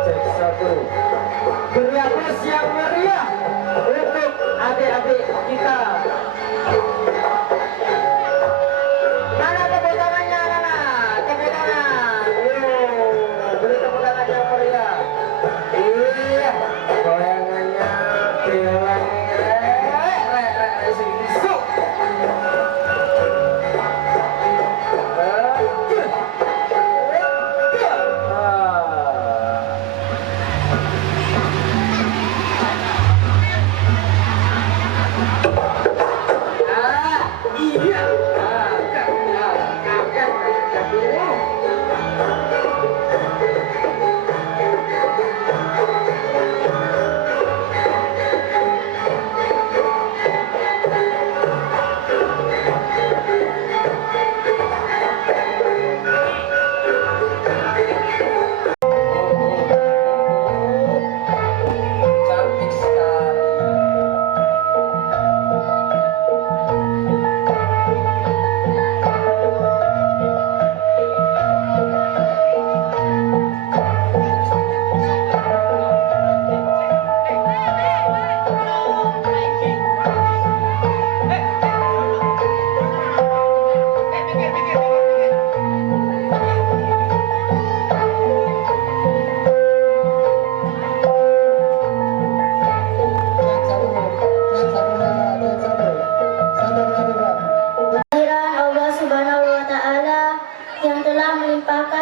Cek satu. Beri aplaus yang meriah untuk adik-adik kita. Mana tepuk tangannya, Nana? Tepuk tangan. Beri tepuk tangan yang meriah. Iya, goyangannya bilang sok.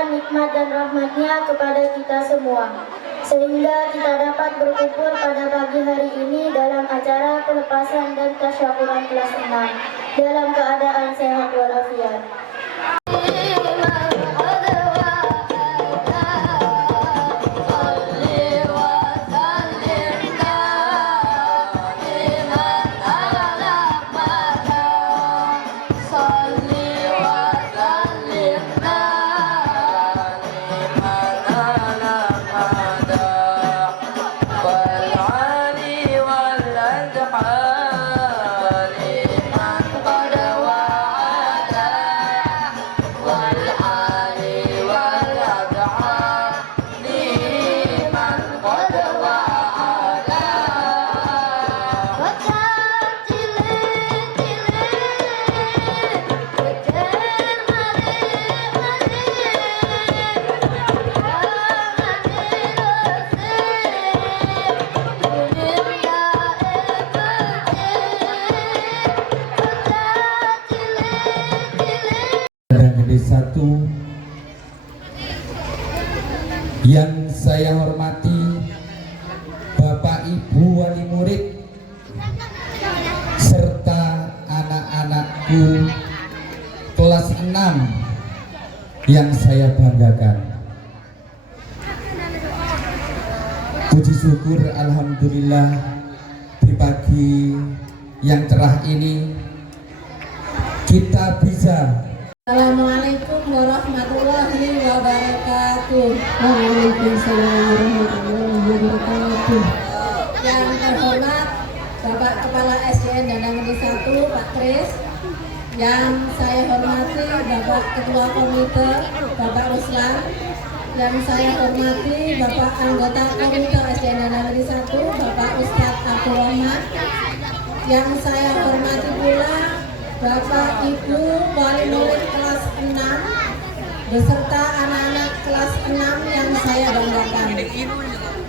Nikmat dan rahmatnya kepada kita semua, sehingga kita dapat berkumpul pada pagi hari ini dalam acara pelepasan dan tasyakuran kelas 6 dalam keadaan sehat walafiat. Satu yang saya hormati Bapak Ibu wali murid serta anak-anakku kelas 6 yang saya banggakan. Puji syukur alhamdulillah di pagi yang cerah ini kita bisa. Assalamualaikum warahmatullahi wabarakatuh. Waalaikumsalam warahmatullahi wabarakatuh. Yang terhormat Bapak Kepala SDN Dandang Negeri 1 Pak Kris. Yang saya hormati Bapak Ketua Komite Bapak Ruslan. Yang saya hormati Bapak Anggota Komite SDN Dandang Negeri 1 Bapak Ustadz Abdul Rahman. Yang saya hormati pula Bapak Ibu wali murid kelas 6 beserta anak-anak kelas 6 yang saya banggakan.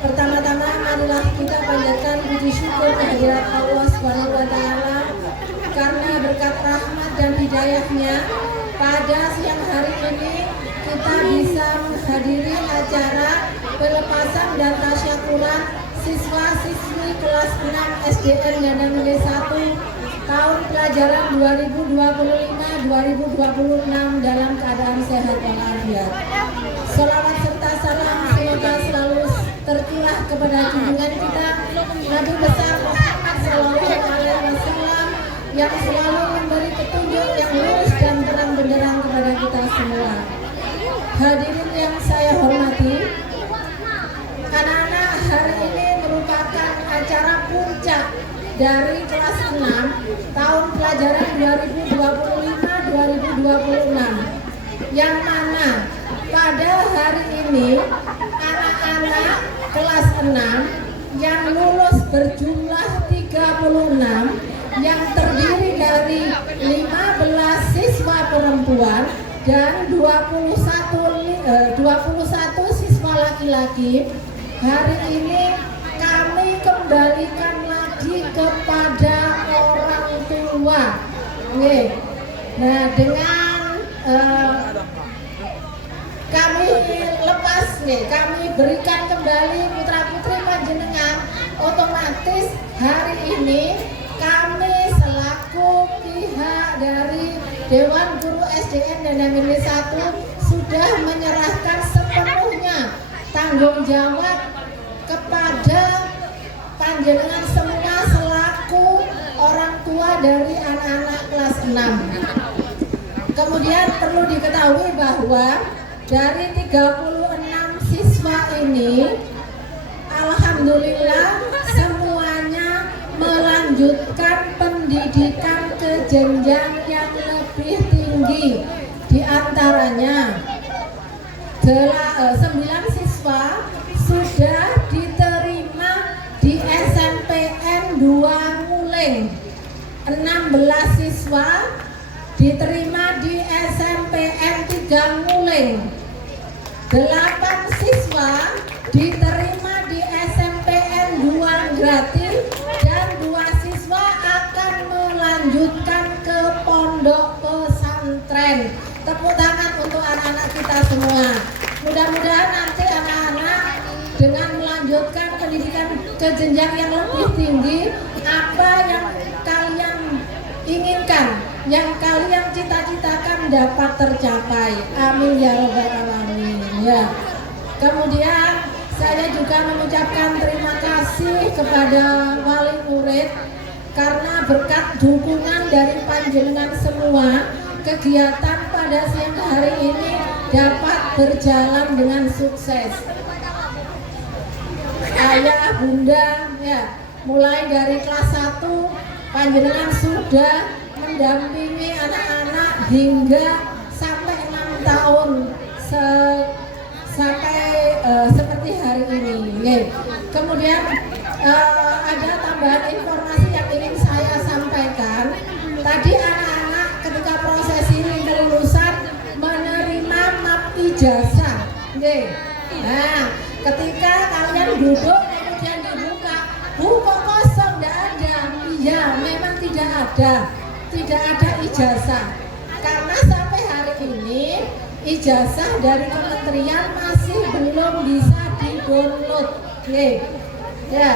Pertama-tama marilah kita panjatkan puji syukur kehadirat Allah Subhanahu wa taala karena berkat rahmat dan hidayahnya pada siang hari ini kita bisa menghadiri acara pelepasan dan tasyakuran siswa-siswi kelas 6 SDN Dandang Negeri 1 tahun pelajaran 2025-2026 dalam keadaan sehat walafiat. Salawat serta salam semoga selalu tercurah kepada junjungan kita Nabi besar Muhammad SAW yang selalu memberi petunjuk yang lurus dan terang benderang kepada kita semua. Hadirin yang saya hormati, anak-anak, hari ini merupakan acara puncak dari kelas 6 tahun pelajaran 2025-2026 yang mana pada hari ini anak-anak 6 yang lulus berjumlah 36, yang terdiri dari 15 siswa perempuan dan 21 siswa laki-laki. Hari ini kami kembalikan lagi kepada orang tua. Nah, dengan kami lepas kami berikan kembali putra-putri panjenengan, otomatis hari ini kami selaku pihak dari Dewan Guru SDN Dandang Gede 1 sudah menyerahkan sepenuhnya tanggung jawab kepada panjenengan semua selaku orang tua dari anak-anak kelas 6. Kemudian perlu diketahui bahwa dari 36 siswa ini, alhamdulillah semuanya melanjutkan pendidikan ke jenjang yang lebih tinggi. Di antaranya 9 siswa sudah diterima di SMPN 2 Nguling, 16 siswa diterima di SMPN 3 Nguling, 8 siswa diterima di SMPN 2 Grati, dan 2 siswa akan melanjutkan ke pondok pesantren. Tepuk tangan untuk anak-anak kita semua. Mudah-mudahan nanti anak-anak dengan melanjutkan pendidikan ke jenjang yang lebih tinggi, apa yang kalian inginkan, yang kalian cita-citakan dapat tercapai. Amin ya rabbal alamin. Ya. Kemudian saya juga mengucapkan terima kasih kepada wali murid karena berkat dukungan dari panjenengan semua, kegiatan pada siang hari ini dapat berjalan dengan sukses. Ayah, bunda, ya, mulai dari kelas 1 panjenengan sudah mendampingi anak-anak hingga sampai 6 tahun sampai seperti hari ini. Kemudian ada tambahan informasi yang ingin saya sampaikan. Tadi anak-anak ketika prosesi kelulusan menerima map ijazah. Nah, ketika kalian duduk kemudian dibuka, kok kosong, tidak ada. Iya, memang tidak ada ijazah. Karena sampai hari ini ijazah dari kementerian masih belum bisa di-download. Ya,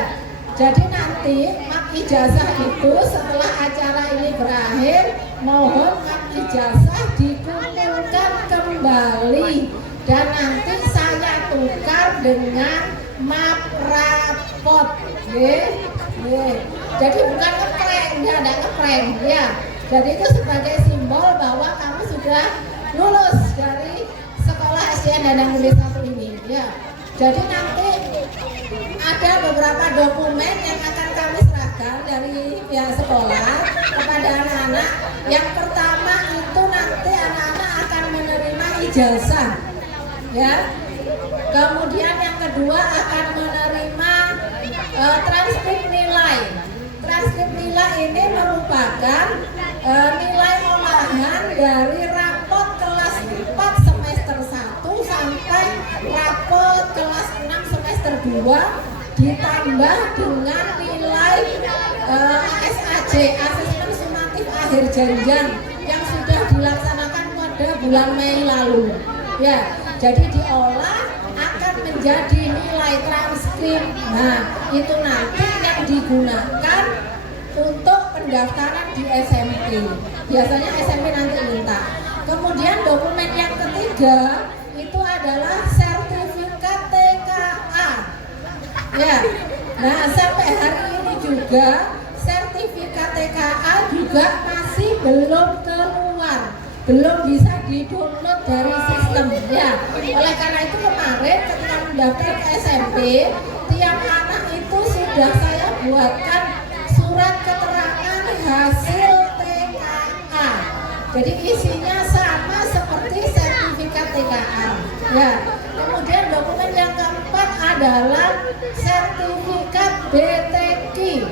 jadi nanti map ijazah itu setelah acara ini berakhir, mohon map ijazah dikumpulkan kembali dan nanti saya tukar dengan map rapot. Jadi bukan ngeprank, tidak ngeprank ya. Jadi itu sebagai simbol bahwa kamu sudah lulus dari sekolah SDN Dandang Gede 1 ini ya. Jadi nanti ada beberapa dokumen yang akan kami serahkan dari pihak sekolah kepada anak-anak. Yang pertama itu nanti anak-anak akan menerima ijazah ya. Kemudian yang kedua akan menerima transkrip nilai. Transkrip nilai ini merupakan nilai olahan dari rapot kelas 4 semester 1 sampai rapot kelas 6 semester 2 ditambah dengan nilai ASAJ, asesmen sumatif akhir jenjang, yang sudah dilaksanakan pada bulan Mei lalu ya. Jadi diolah akan menjadi nilai transkrip. Nah, itu nanti yang digunakan untuk pendaftaran di SMP. Biasanya SMP nanti minta. Kemudian dokumen yang ketiga itu adalah sertifikat TKA. Ya. Nah, sampai hari ini juga sertifikat TKA juga masih belum keluar, belum bisa di-download dari sistem ya. Oleh karena itu kemarin ketika mendaftar ke SMP, tiap anak itu sudah saya buatkan surat keterangan hasil TKA. Jadi isinya sama seperti sertifikat TKA. Ya. Kemudian dokumen yang keempat dalam sertifikat BTQ.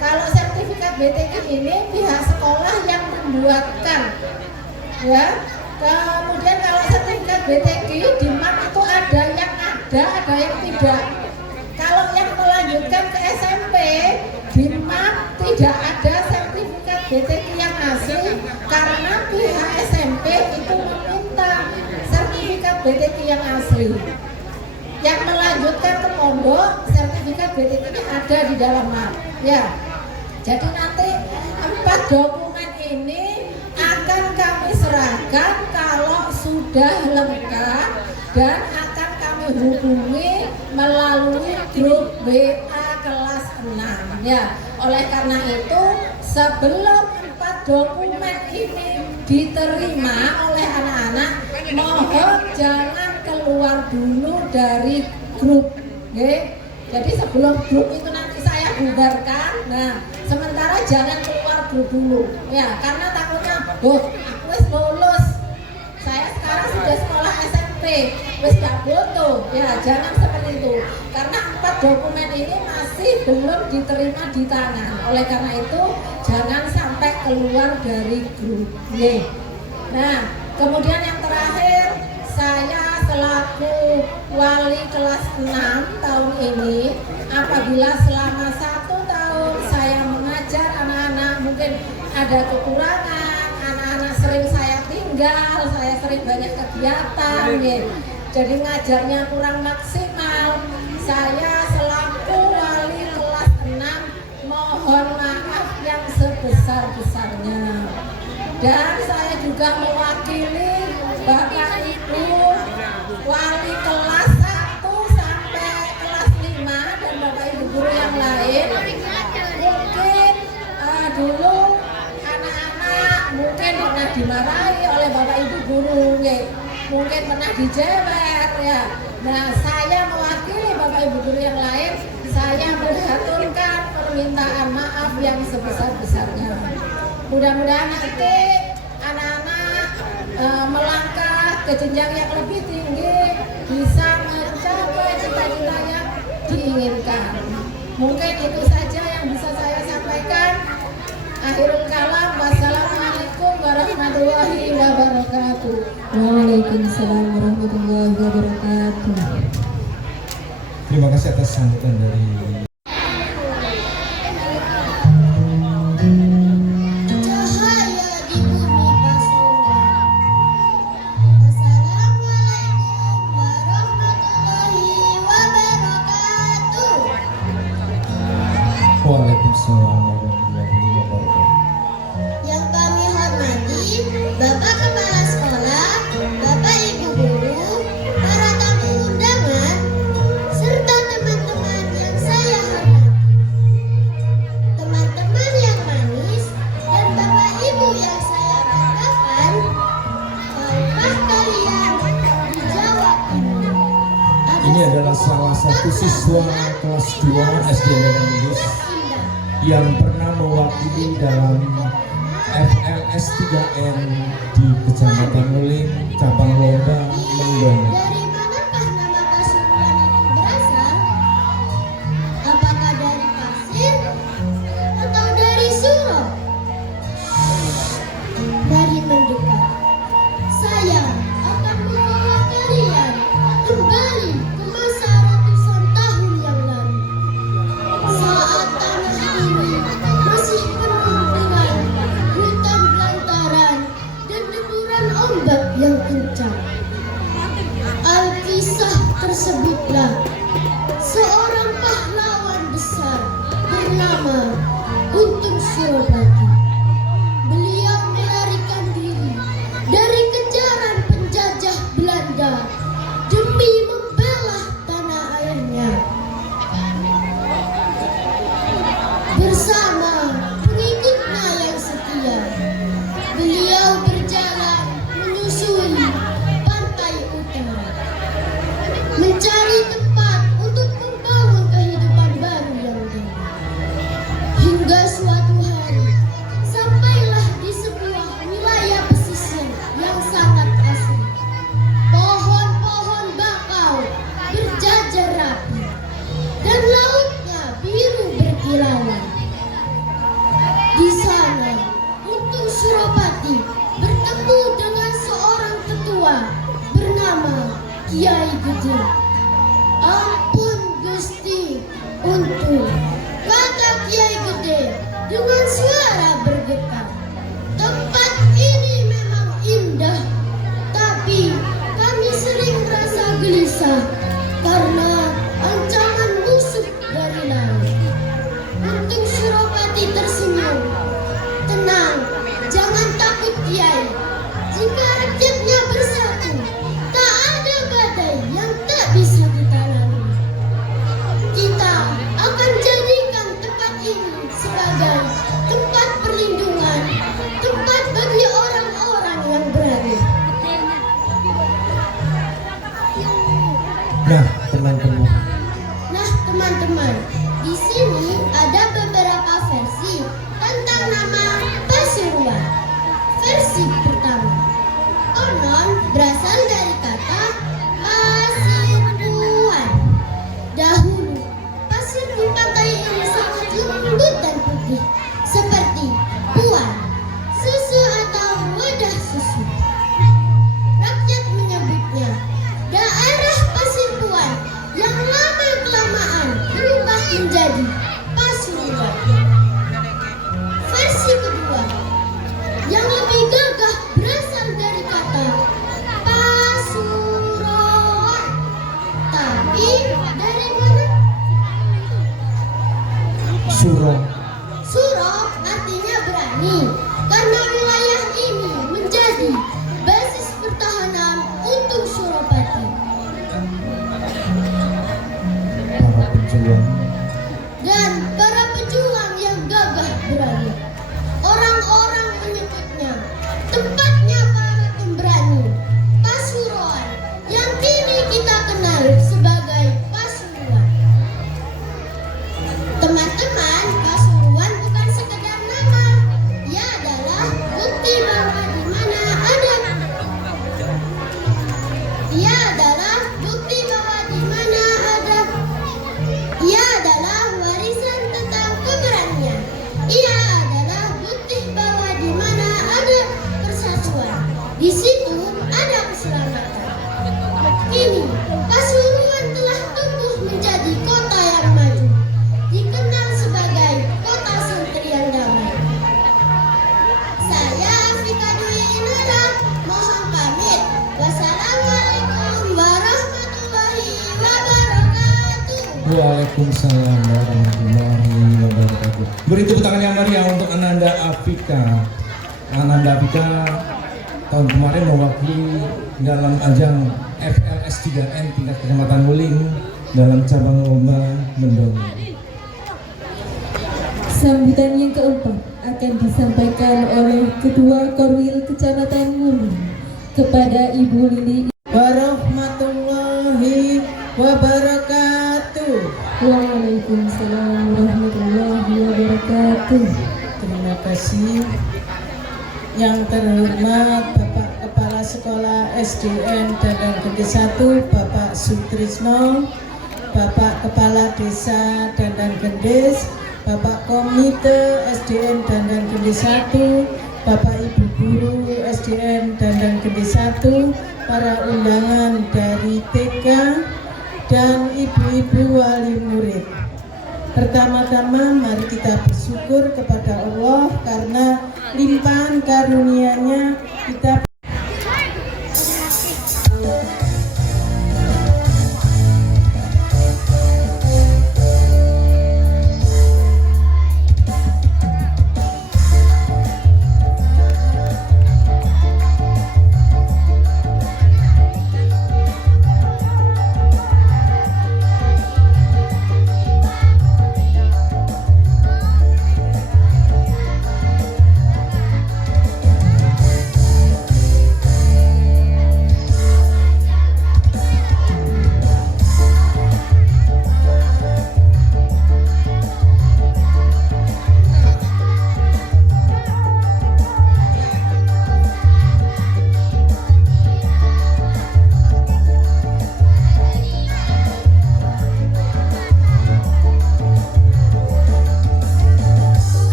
Kalau sertifikat BTQ ini pihak sekolah yang membuatkan, ya. Kemudian kalau sertifikat BTQ di MAP itu ada yang tidak. Kalau yang melanjutkan ke SMP di MAP tidak ada sertifikat BTQ yang asli karena pihak SMP itu meminta sertifikat BTQ yang asli. Yang melanjutkan ke pondok sertifikat BTQ ada di dalam MAP, ya. Jadi nanti 4 dokumen ini akan kami serahkan kalau sudah lengkap dan akan kami hubungi melalui grup WA kelas 6, ya. Oleh karena itu sebelum 4 dokumen ini diterima oleh anak-anak, mohon jangan keluar dulu dari grup, okay? Jadi sebelum grup itu nanti saya bubarkan, nah sementara jangan keluar grup dulu, ya, karena takutnya, aku wis lulus, saya sekarang sudah sekolah SMP, wis gak butuh, ya, jangan seperti itu, karena 4 dokumen ini masih belum diterima di tangan. Oleh karena itu jangan sampai keluar dari grup, okay? Nah, kemudian yang terakhir, saya selaku wali kelas 6 tahun ini, apabila selama 1 tahun saya mengajar anak-anak mungkin ada kekurangan, anak-anak sering saya tinggal, saya sering banyak kegiatan, ya. Jadi ngajarnya kurang maksimal, saya selaku wali kelas 6 mohon maaf yang sebesar-besarnya. Dan saya juga mewakili Bapak Ibu wali kelas 1 sampai kelas 5 dan Bapak Ibu guru yang lain. Mungkin dulu anak-anak mungkin pernah dimarahi oleh Bapak Ibu guru, mungkin pernah dijewer, ya. Nah, saya mewakili Bapak Ibu guru yang lain, saya mengaturkan permintaan maaf yang sebesar-besarnya. Mudah-mudahan nanti anak-anak melangkah ke jenjang yang lebih tinggi, bisa mencapai cita-cita yang diinginkan. Mungkin itu saja yang bisa saya sampaikan. Akhirul kalam, wassalamualaikum warahmatullahi wabarakatuh. Waalaikumsalam warahmatullahi wabarakatuh. Terima kasih atas sambutan dari Cahaya di bumi Pasundan. Assalamualaikum warahmatullahi wabarakatuh. Waalaikumsalam warahmatullahi wabarakatuh. Yang kami hormati Bapak Kepala Sekolah, Bapak Ibu Guru, para tamu undangan, serta teman-teman yang saya hormati. Teman-teman yang manis dan Bapak Ibu yang saya banggakan, tahukah kalian di Jawa Timur ada Ini adalah salah satu siswa kelas 2 SD Negeri Lulus indah. yang pernah mewakili dalam FLS 3N di Kecamatan Nguling, cabang lomba Menggana. Dari manakah nama pasukan itu berasal? Apakah dari pasir atau dari surau? Mari mendekat. Saya akan membawa kalian kembali ke masa ratusan tahun yang lalu. Saat tanah ini masih penuh dengan hutan belantaran dan deburan ombak yang kencang. dan lautnya biru berkilauan. Di sana, Untung Suropati bertemu dengan seorang tetua bernama Kiai Gede. Ampun Gusti Untung, kata Kiai Gede dengan suara bergetar. Tempat ini memang indah, tapi kami sering merasa gelisah karena ancaman musuh dari laut. Untung Suropati tersenyum. Tenang, jangan takut Kiai. Jika rakyatnya bersatu, tak ada badai yang tak bisa kita lalui. Kita akan jadikan tempat ini sebagai tempat perlindungan, tempat bagi orang-orang yang berani. Nah, teman-teman, Teman-teman, di sini ada beberapa versi tentang nama Pasuruan. Versi pertama, konon berasal dari kata Pasuruan. Dahulu, pasir di pantai ini sangat lembut dan putih, seperti puan, susu atau wadah susu. Rakyat menyebutnya daerah pasir puan yang lama-kelamaan berubah menjadi Pasuruan. Versi kedua, yang lebih gagah, berasal dari kata Pasuruan. Tapi dari mana? Suro. Suro artinya berani, karena wilayah ini menjadi basis pertahanan untuk Suropati. Para pejuang. Dan para pejuang yang gagah berani. Orang-orang menyebutnya tempatnya para pemberani, Pasuruan, yang kini kita kenal sebagai Pasuruan. Teman-teman, Pasuruan bukan sekedar nama, ia adalah bukti bahwa di mana ada ia adalah bukti bahwa di mana ada ia adalah warisan tentang keberanian. Ia adalah bukti bahwa di mana ada persatuan, di situ ada keselamatan. Kini, Pasuruan telah tumbuh menjadi kota yang maju, dikenal sebagai kota santri yang damai. Saya Afika Dwi Inara, mohon pamit. Wassalamualaikum warahmatullahi wabarakatuh. Waalaikumsalam warahmatullahi wabarakatuh. Beri tepuk tangan yang meriah untuk Ananda Afika. Ananda Afika tahun kemarin mewakili dalam ajang FLS 3N tingkat kecamatan Wuling dalam cabang lomba mendongeng. Sambutan yang keempat akan disampaikan oleh Ketua Korwil Kecamatan Wuling kepada Ibu Lili warahmatullahi wabarakatuh. Waalaikumsalam warahmatullahi wabarakatuh. Terima kasih. Yang terhormat Bapak Kepala Sekolah SDN Dandang Gede 1, Bapak Sutrisno, Bapak Kepala Desa Dandang Gendis, Bapak Komite SDN Dandang Gede 1, Bapak Ibu Guru SDN Dandang Gede 1, para undangan dari TK dan ibu-ibu wali murid. Pertama-tama mari kita bersyukur kepada Allah karena limpahan karunia-Nya kita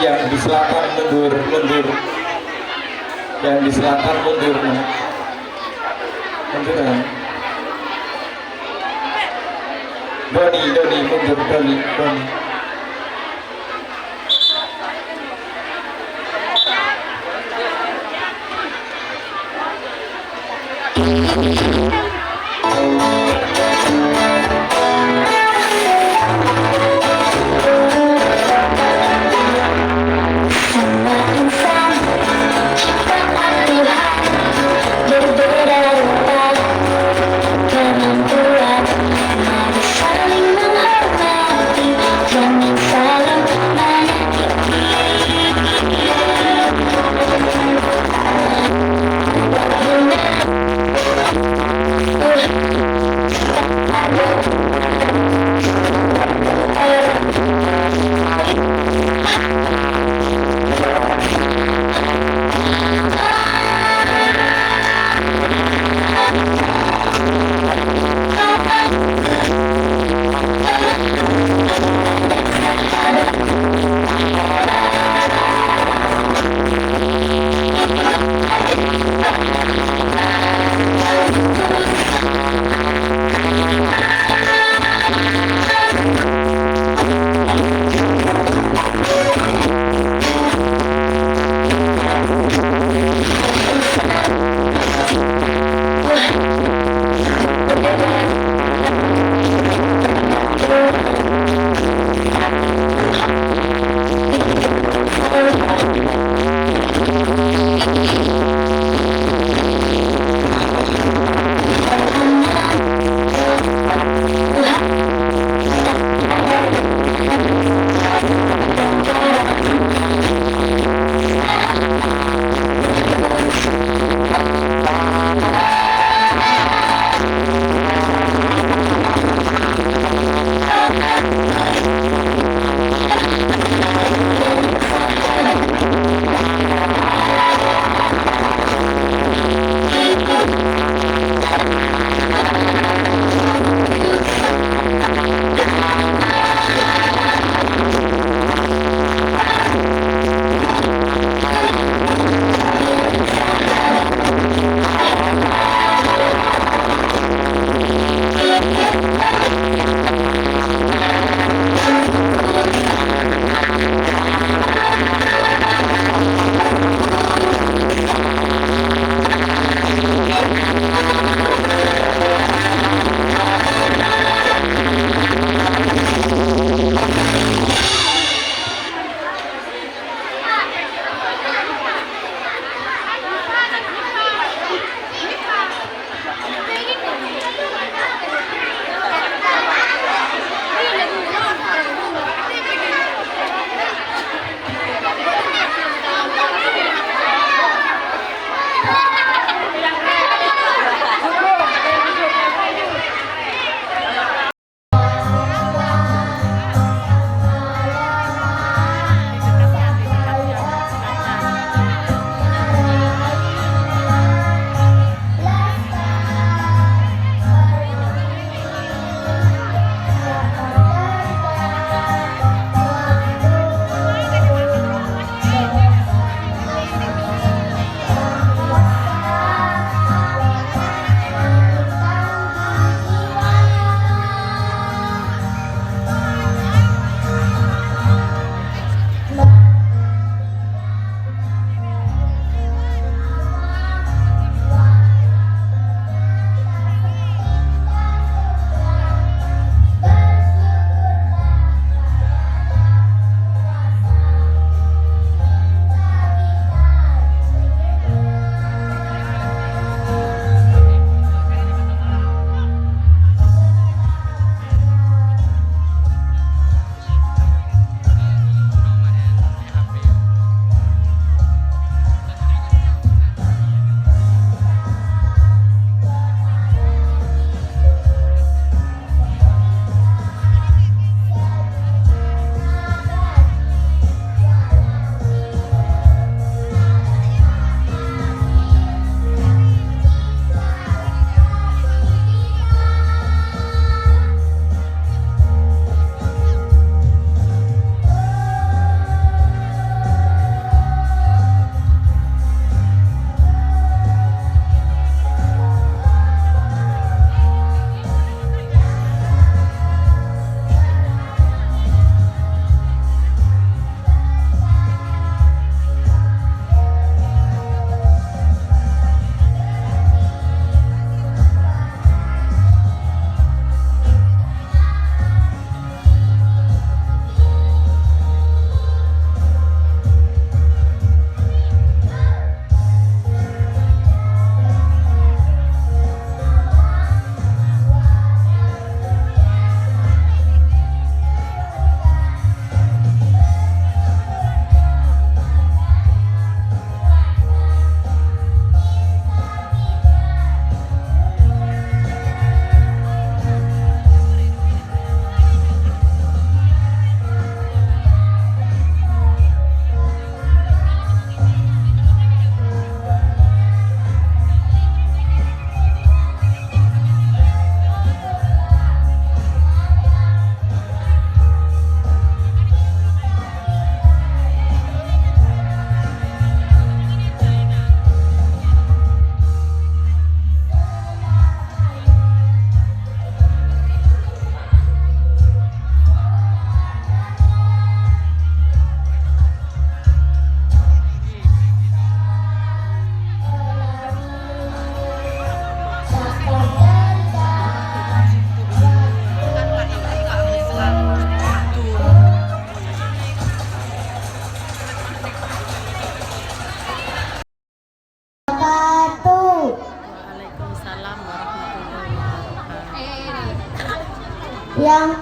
yang di selatan mundur, yang di selatan mundur, munduran. Doni mundur, Doni. Semua insan ciptaan Tuhan berbeda rupa, kemampuan, mari saling menghormati, jangan saling menyakiti.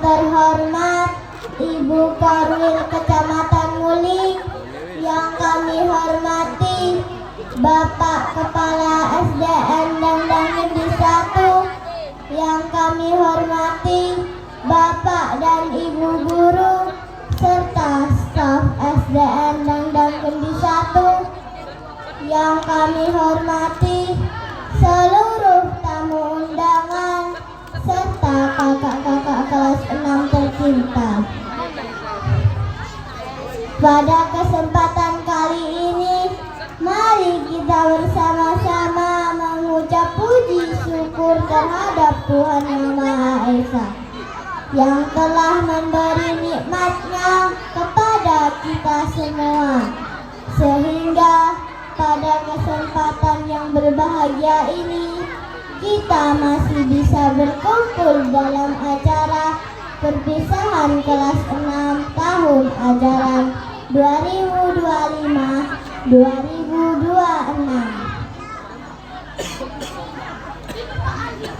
terhormat Ibu Korwil Kecamatan Nguling, yang kami hormati Bapak Kepala SDN Dandang Gendi 1, yang kami hormati Bapak dan Ibu Guru serta staf SDN Dandang Gendi 1, yang kami hormati seluruh tamu undangan serta kakak-kakak kelas 6 tercinta. Pada kesempatan kali ini, mari kita bersama-sama mengucap puji syukur terhadap Tuhan Yang Maha Esa yang telah memberi nikmat-Nya kepada kita semua, sehingga pada kesempatan yang berbahagia ini kita masih bisa berkumpul dalam acara perpisahan kelas 6 tahun ajaran 2025-2026.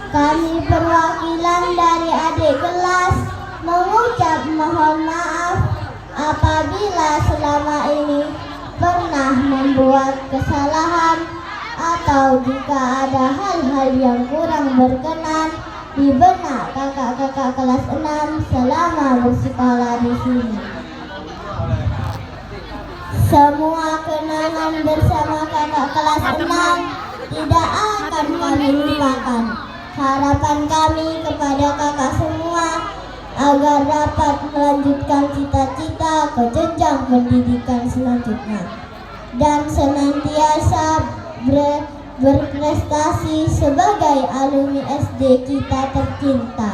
Kami perwakilan dari adik kelas mengucap mohon maaf apabila selama ini pernah membuat kesalahan atau jika ada hal-hal yang kurang berkenan di benak kakak-kakak kelas 6 selama bersekolah di sini. Semua kenangan bersama kakak kelas 6 tidak akan kami lupakan. Harapan kami kepada kakak semua agar dapat melanjutkan cita-cita ke jenjang pendidikan selanjutnya dan senantiasa berprestasi sebagai alumni SD kita tercinta.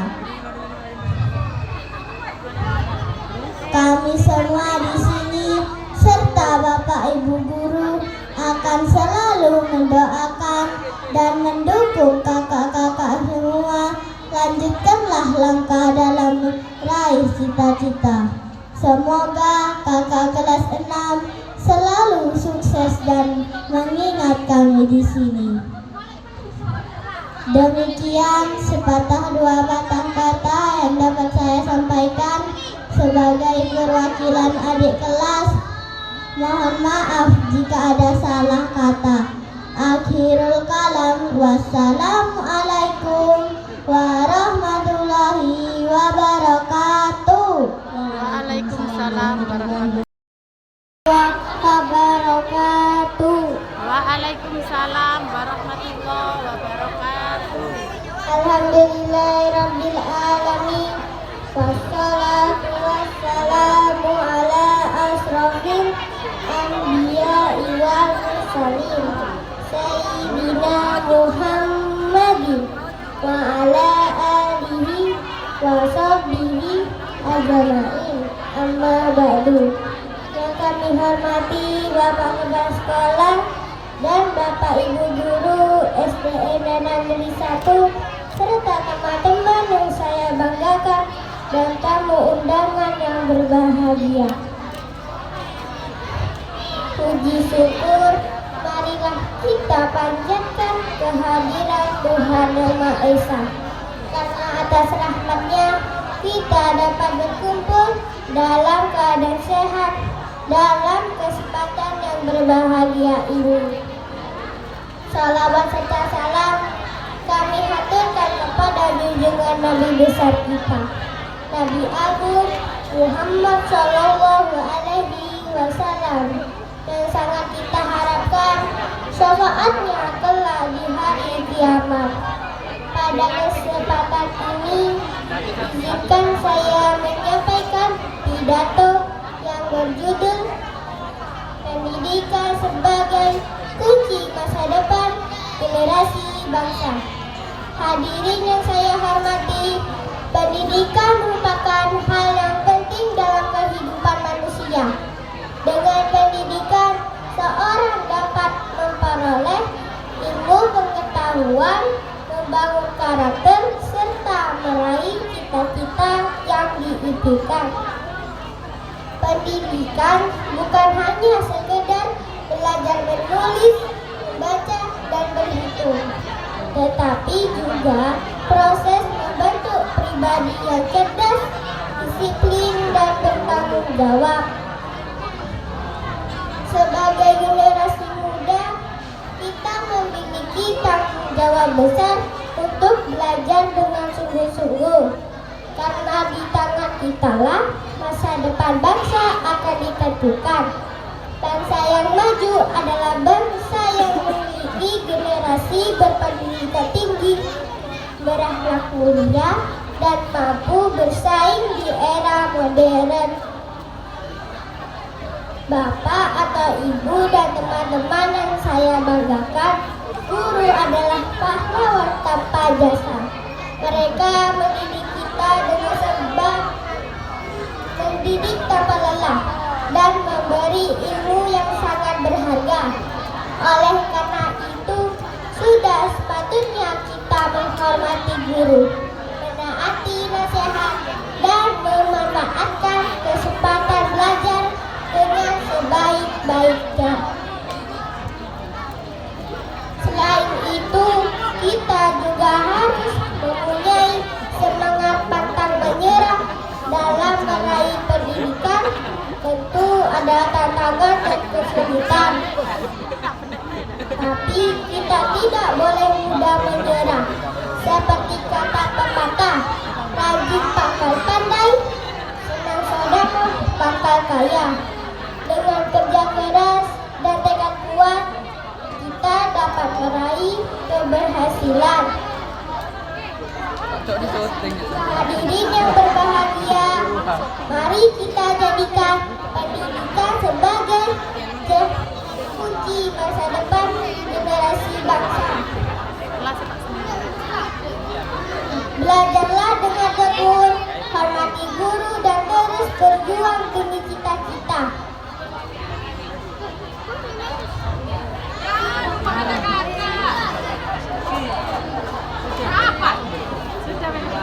Kami semua di sini serta Bapak Ibu Guru akan selalu mendoakan dan mendukung kakak-kakak semua. Lanjutkanlah langkah dalam meraih cita-cita. Semoga kakak kelas 6 selalu sukses dan mengingat kami di sini. Demikian sepatah dua patah kata yang dapat saya sampaikan sebagai perwakilan adik kelas. Mohon maaf jika ada salah kata. Akhirul kalam, wassalamualaikum warahmatullahi wabarakatuh. Waalaikumsalam warahmatullahi wabarakatuh. Waalaikumsalam warahmatullahi wabarakatuh. Alhamdulillahirabbil alamin. Wassalatu wassalamu ala asrofil anbiya'i wal mursalin Sayyidina Muhammadin wa ala alihi wa sahbihi ajma'in. Amma ba'du. Yang kami hormati Bapak Kepala Sekolah dan Bapak Ibu Guru SDN Dandang Gendi 1 serta teman-teman yang saya banggakan dan tamu undangan yang berbahagia. Puji syukur marilah kita panjatkan kehadiran Tuhan Yang Maha Esa, karena atas rahmat-Nya kita dapat berkumpul dalam keadaan sehat dalam kesempatan yang berbahagia ini. Salawat serta salam kami haturkan kepada junjungan Nabi besar kita, Nabi Agung Muhammad Sallallahu Alaihi Wasallam, yang sangat kita harapkan syafaatnya kelak di hari kiamat. Pada kesempatan ini, izinkan saya menyampaikan pidato yang berjudul Pendidikan sebagai Kunci Masa Depan Generasi Bangsa. Hadirin yang saya hormati, pendidikan merupakan hal yang penting dalam kehidupan manusia. Dengan pendidikan, seorang dapat memperoleh ilmu pengetahuan, membangun karakter, serta meraih cita-cita yang diimpikan. Pendidikan bukan hanya sekedar belajar menulis, membaca, dan berhitung, tetapi juga proses membentuk pribadi yang cerdas, jawab. Sebagai generasi muda, kita memiliki tanggung jawab besar untuk belajar dengan sungguh-sungguh. Karena di tangan kitalah masa depan bangsa akan ditentukan. Bangsa yang maju adalah bangsa yang memiliki generasi berpendidikan tinggi, berakhlak mulia, dan mampu bersaing di era modern. Bapak atau ibu dan teman-teman yang saya banggakan, guru adalah pahlawan tanpa jasa. Mereka mendidik kita dengan sebab mendidik tanpa lelah dan memberi ilmu yang sangat berharga. Oleh karena itu, sudah sepatutnya kita menghormati guru, menaati nasihat, dan memanfaatkan kesempatan belajar dengan sebaik-baiknya. Selain itu, kita juga harus mempunyai semangat pantang menyerah dalam meraih pendidikan. Tentu ada tantangan dan kesulitan, tapi kita tidak boleh mudah menyerah. Seperti kata pepatah, rajin pangkal pandai, senang sedekah pangkal kaya. Dengan kerja keras dan tekad kuat, kita dapat meraih keberhasilan. Hadirin yang berbahagia, mari kita jadikan pendidikan sebagai kunci masa depan generasi bangsa. Belajarlah dengan tekun, hormati guru, dan terus berjuang demi cita-cita.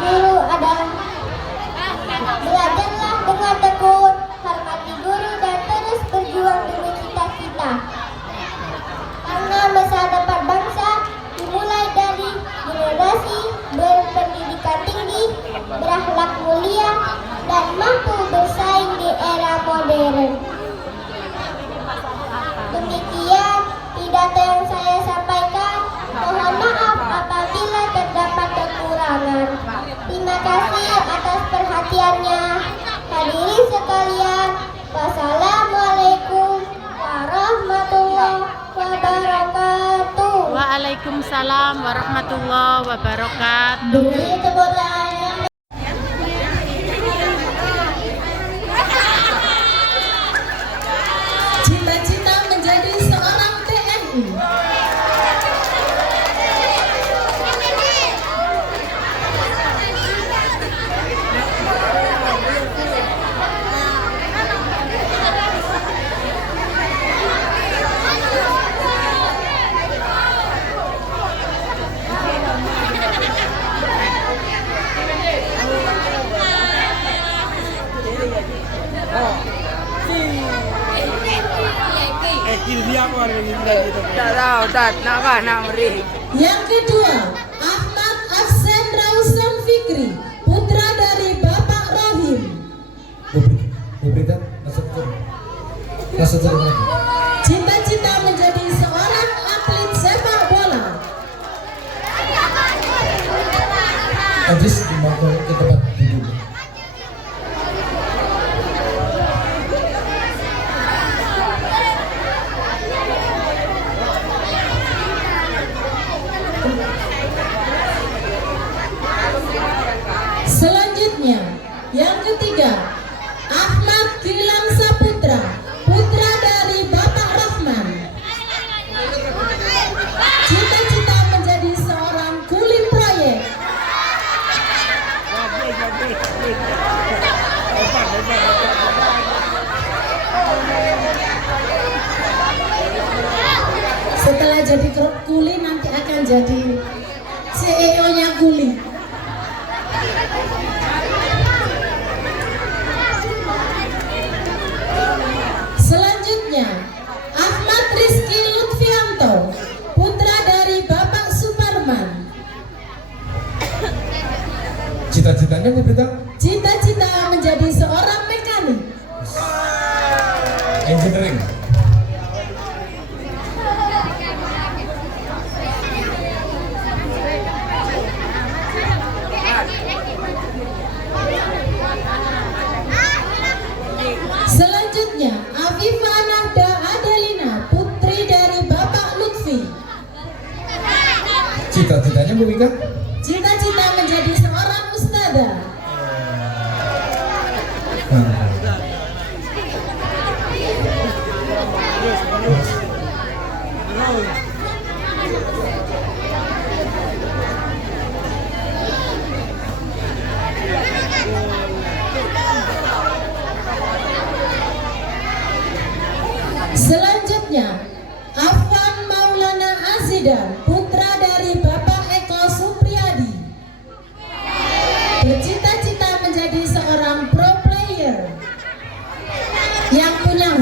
Guru adalah belajarlah dengan tekun, hormati guru, dan terus berjuang demi cita-cita. Karena masa depan bangsa dimulai dari generasi berpendidikan tinggi, berakhlak mulia, dan mampu bersaing di era modern. Demikian pidato yang saya sampaikan. Mohon maaf apabila terdapat kekurangan. Terima kasih atas perhatiannya. Hadirin sekalian, wassalamualaikum warahmatullahi wabarakatuh. Waalaikumsalam warahmatullahi wabarakatuh. Beri tepuk tangan. Cita-cita menjadi seorang TNI. Yang kedua, Ahmad Ahsan Rausan Fikri, putra dari Bapak Rohim. Cita-cita menjadi seorang atlet sepak bola. Ajis dibawa ke tempat duduk. Selanjutnya, yang ketiga, Ahmad Gilang Saputra, putra dari Bapak Rahman. Cita-cita menjadi seorang kuli proyek. Setelah jadi kuli nanti akan jadi CEO-nya kuli. Selanjutnya, Ahmad Rizky Lutfianto, putra dari Bapak Suparman. Cita-citanya Bu Brita? Cita-cita menjadi seorang mekanik. engineering. Selanjutnya, Afifah Nahda Adelina, putri dari Bapak Lutfi. Cita-citanya Bu Mika? Cita-cita menjadi seorang ustadzah. Selanjutnya, Afwan Maulana Azidan, putra dari Bapak Eko Supriyadi. Bercita-cita menjadi seorang pro player yang punya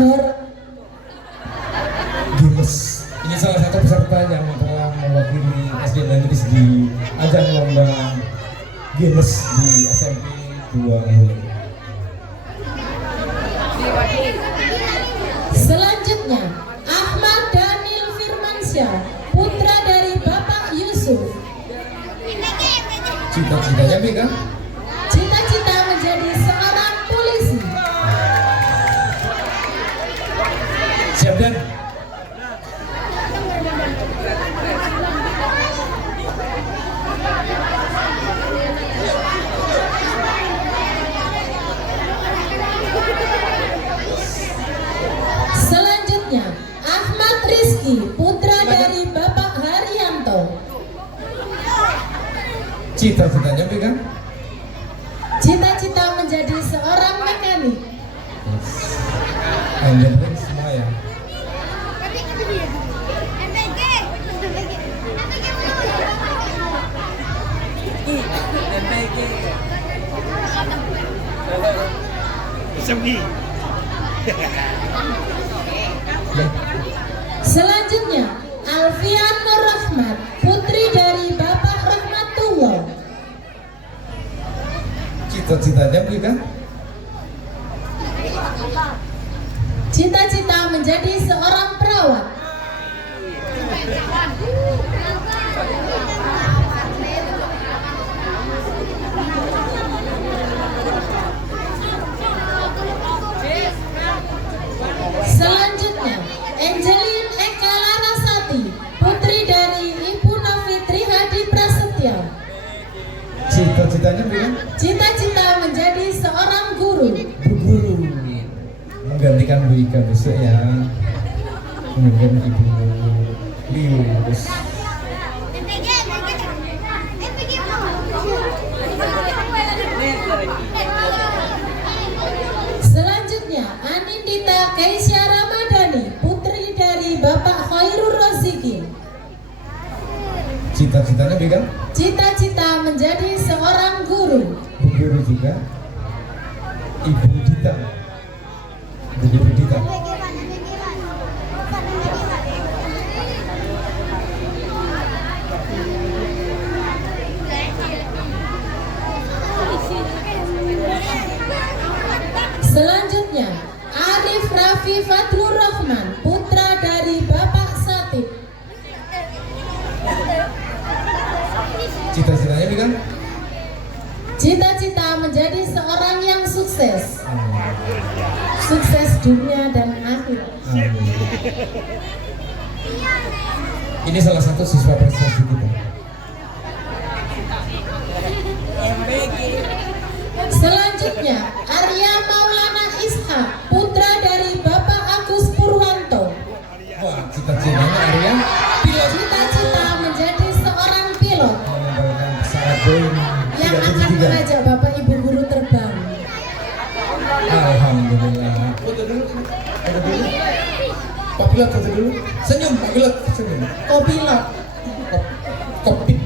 Gimes. Ini salah satu peserta yang telah mewakili SD Negeri di ajang lomba Gimes di SMP 2 Selanjutnya, Ahmad Daniel Firmansyah, putra dari Bapak Yusuf. Cita-citanya Mika? Cita-cita menjadi seorang polisi. Siap dan? Selanjutnya, Ahmad Rizky, putra dari Bapak Haryanto. Cita-citanya Mika? Cita-cita menjadi seorang mekanik. Engineering semua ya. Selanjutnya, Alfian Nur Rahmat, putri dari Bapak Rahmatullah. Cita-citanya Mika? Cita-cita menjadi seorang perawat. Selanjutnya, Angelin Eka Larasati, putri dari Ibu Novitri Hadi Prasetya. Cita-citanya Mika? Cita-cita menjadi seorang guru. Guru menggantikan Bu Ika besok ya. Kemudian Ibu Lius. Selanjutnya, Anindita Keisha Ramadhani, putri dari Bapak Khairul Razikin. Cita-citanya Mika? Cita-cita menjadi seorang guru. Bu Guru juga. Ibu Dita. Bu Guru Dita. Selanjutnya, Arif Raffi Fadlur Rahman, putra dari Bapak Satib. Cita-citanya Mika? Cita-cita menjadi seorang yang sukses. Sukses dunia dan akhirat. Amin. Ini salah satu siswa prestasi kita. Selanjutnya, Arya Maulana Ishak, putra dari Bapak Agus Purwanto. Wah, cita-citanya Arya pilot. Cita-cita menjadi seorang pilot Mengembangkan pesawat Boeing yang akan 373. mengajak Bapak Ibu guru terbang. Alhamdulillah. Foto dulu. Foto dulu. Pak pilot foto dulu. Senyum, Pak pilot senyum. Kopilot. Kokpit.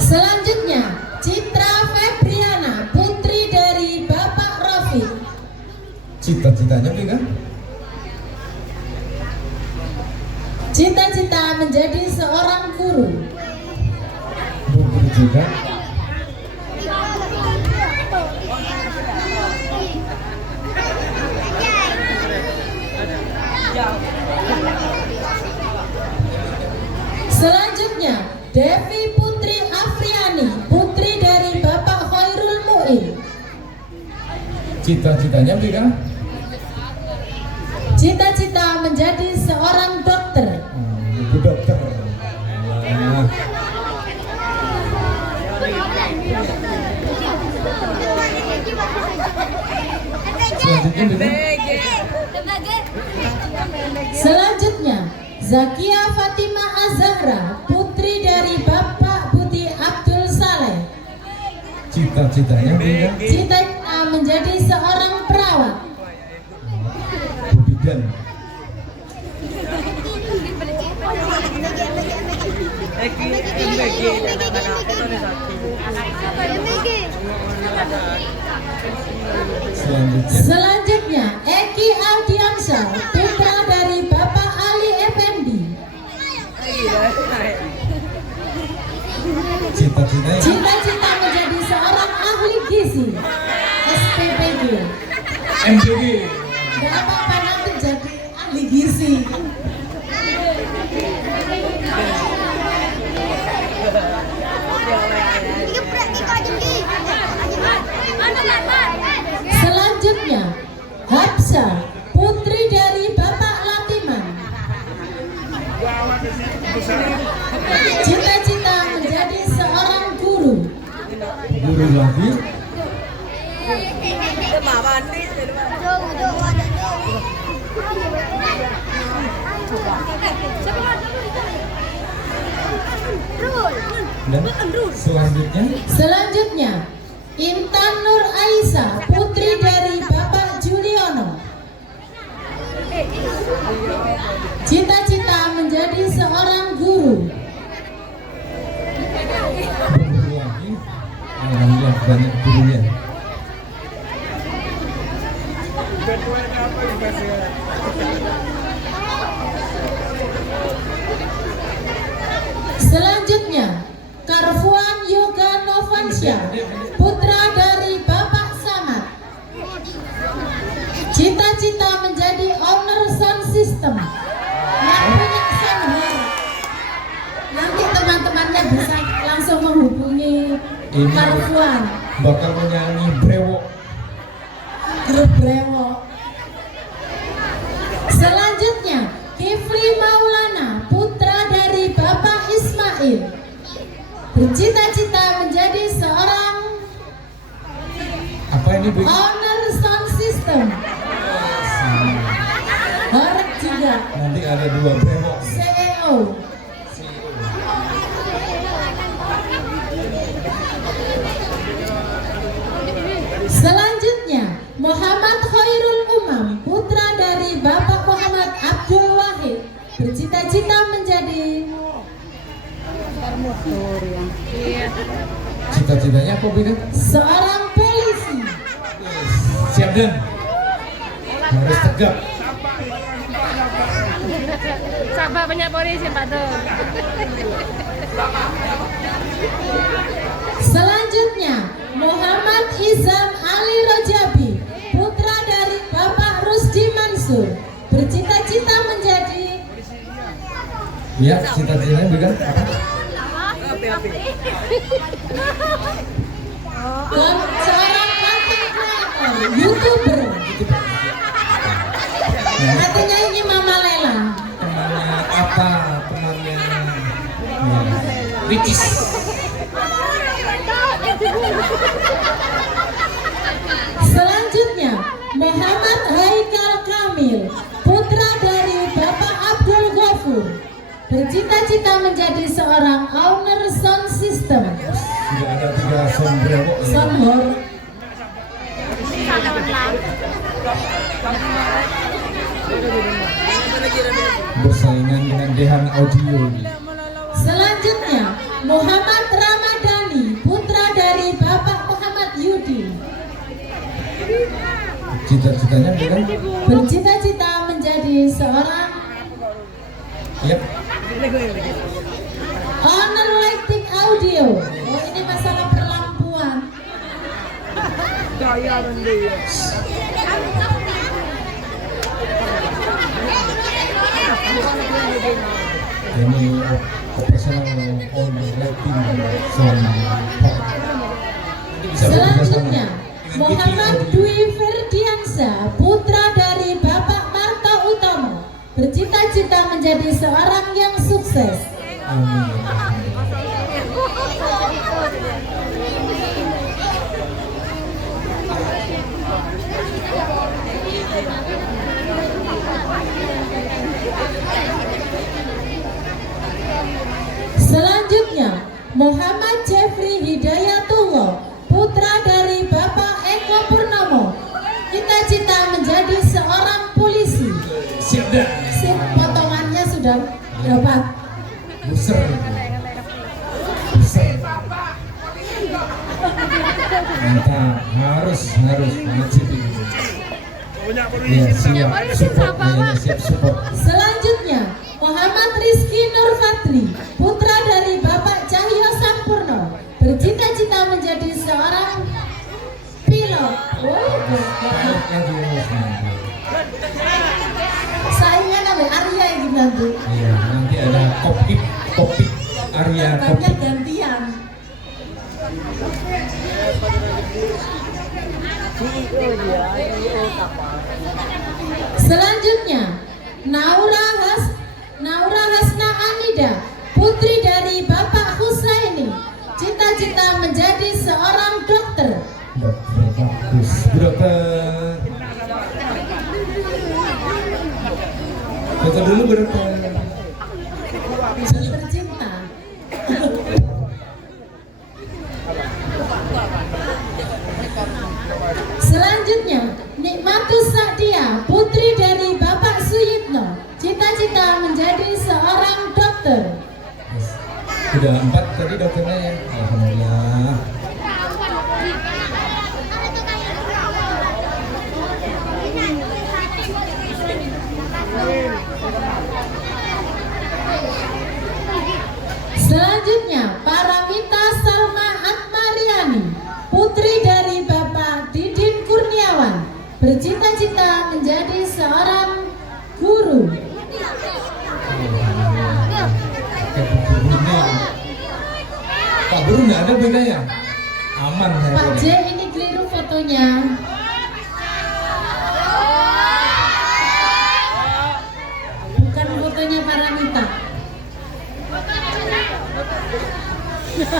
Selanjutnya, Citra Febriana, putri dari Bapak Rafiq. Cita-citanya Mika? Cita-cita menjadi seorang guru. Bu Guru juga. Devi Putri Afriani, putri dari Bapak Khairul Mu'in. Cita-citanya beda? Cita-cita menjadi seorang dokter. Ibu dokter. Nah, selanjutnya beda? Selanjutnya, Zakia Fatimah Azahra, putri dari Bapak Budi Abdul Saleh. Cita-citanya beda? Cita-cita menjadi seorang perawat. Bu Bidan. Selanjutnya, Eki Aldiansyah, putra dari Bapak Ali Effendi. Cita-citanya? Cita-cita menjadi seorang ahli gizi. SPPG. MPG. Gak apa-apa nanti jadi ahli gizi. Selanjutnya, Hapsa, putri dari Bapak Latiman. Cita-cita menjadi seorang guru. Guru lagi? Dan selanjutnya? Selanjutnya, Intan Nur Aisyah, putri dari Bapak Juliono. Cita-cita menjadi seorang guru. Guru lagi? Alhamdulillah banyak gurunya. Selanjutnya, Karfuan Yoga Novansyah, putra dari Bapak Samad. Cita-cita menjadi owner sound system. Yang punya soundboard. Nanti teman-temannya bisa langsung menghubungi Karfuan. Bakal menyanyi brewok. Grup brewok. Selanjutnya, Kifli Maulana, putra dari Bapak Ismail. Bercita-cita menjadi seorang Apa ini Bu? owner sound system. Horek juga, Nanti ada 2 brewok. CEO. Selanjutnya, Muhammad Khairul Umam, putra dari Bapak Muhammad Abdul Wahid. Bercita-cita menjadi Cita-citanya apa beda? seorang polisi. Siap dan harus tegap. Sabar banyak polisi Pak Tuh. Selanjutnya, Muhammad Izam Ali Rojabi, putra dari Bapak Rusdi Mansur. Bercita-cita menjadi Ya, cita-citanya beda? seorang content creator, YouTuber. Artinya ini Mama Lela. Temannya apa? Temannya Ricis. Selanjutnya, Muhammad Haikal Kamil, putra dari Bapak Abdul Ghafur. Bercita-cita menjadi seorang owner sound system. Sudah ada 3 sound brewok. Soundboard. Bersaingan dengan Dehan Audio. Selanjutnya, Muhammad Ramadhani, putra dari Bapak Muhammad Yudi. Cita-citanya beda? Bercita-cita menjadi seorang Yap. owner lighting audio. Oh, ini masalah perlampuan. Ini professional on letting selama Selanjutnya, Muhammad Dwi Ferdiansyah, putra dari Bapak Marto Utomo, bercita-cita menjadi seorang yang sukses. Amin. Selanjutnya, Muhammad Jeffrey Hidayatullah, putra dari Bapak Eko Purnomo, cita-cita menjadi seorang polisi. Siap dah. Sip, potongannya sudah dapat. Buser. Buser. Mantap, harus wajib ini. Ya, siap support, ya, siap support. Selanjutnya, Muhammad Rizky Nurfatri, putra dari Bapak Cahyo Sampurno, bercita-cita menjadi seorang pilot. Pilotnya dulu. Saingan sama Arya yang nanti. Iya, nanti ada kokpit Arya Katanya kokpit. gantian. Selanjutnya, Naura Hasna Anida, putri dari Bapak Husaini, cita-cita menjadi seorang dokter. Dokter bagus, dokter. Dokter dulu dokter. Dokter cinta. Selanjutnya, Nikmatus Sadia, putri dari Bapak Suyitno, cita-cita menjadi seorang dokter. Sudah 4 tadi dokternya ya. Alhamdulillah. Selanjutnya, Paramita Salma Atmariani, putri dari Bapak Didin Kurniawan, bercita-cita menjadi seorang guru. Pak Guru nggak ada bedanya? Aman ya. Pak J, ini keliru fotonya. Bukan fotonya Paramita.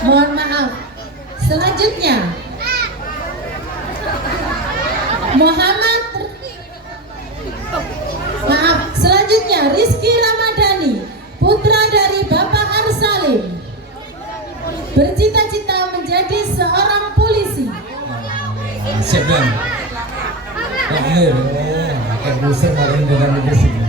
Mohon maaf. Selanjutnya, selanjutnya Rizky Ramadhani, putra dari Bapak Arsalim, bercita-cita menjadi seorang polisi. Siap dan. Akhir. Akan bosan hari ini dengan di sini.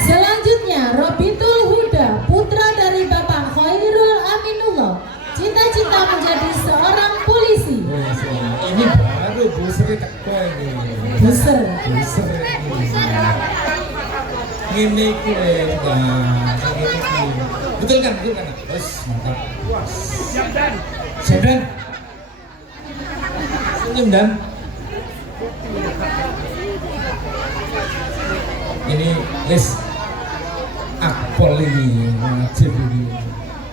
Selanjutnya, Robitul Huda, putra dari Bapak Khairul Aminullah, cita-cita menjadi seorang polisi. Ini baru buser teko ini. Buser. Buser ini kue betul kan bos mantap. Siap dan senyum dan ini list akpol ini wajib ini.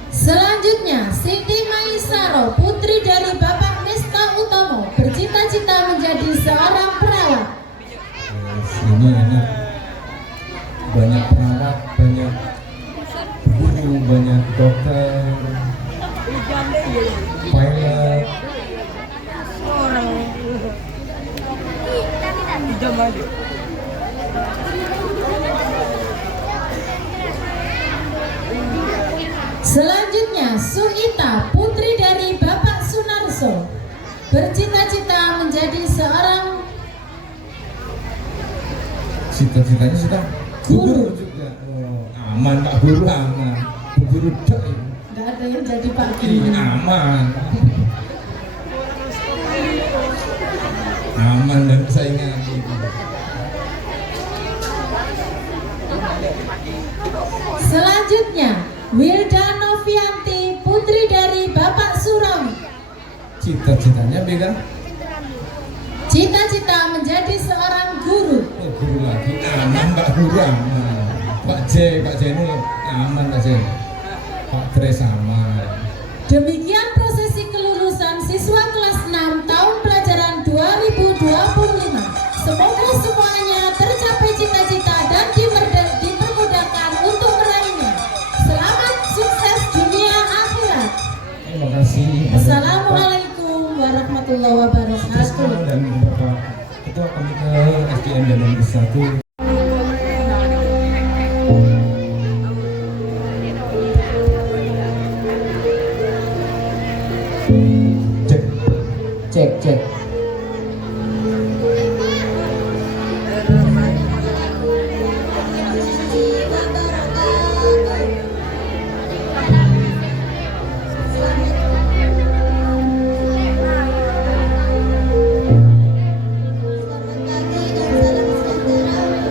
Selanjutnya, Siti Maisaro, putri dari Bapak Nesta Utomo, bercita-cita menjadi seorang perawat. Ini enak, banyak perawat, banyak guru, banyak dokter, pilot. Selanjutnya, Suita, putri dari Bapak Sunarso, bercita-cita menjadi seorang Cita-citanya sudah guru juga. Oh, aman Pak Guru, aman. Guru dok ini. Nggak ada yang jadi Pak Ini Guru. aman. Aman dan persaingan ini. Selanjutnya, Wilda Novianti, putri dari Bapak Surawi, Cita-citanya beda. Bercita-cita menjadi seorang guru. Oh, guru lagi, aman Pak Guru aman. Pak J ini aman Pak J. Pak Tre sama. Demikian prosesi kelulusan siswa kelas 6 tahun pelajaran 2025. Semoga semuanya tercapai cita-cita dan dipermudahkan untuk meraihnya. Selamat sukses dunia akhirat. Terima kasih. Assalamualaikum warahmatullahi wabarakatuh. Dan Bapak Ketua Komite SDN dan Negeri 1. Cek. Selamat pagi dan salam sejahtera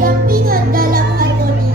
berdampingan dalam harmoni.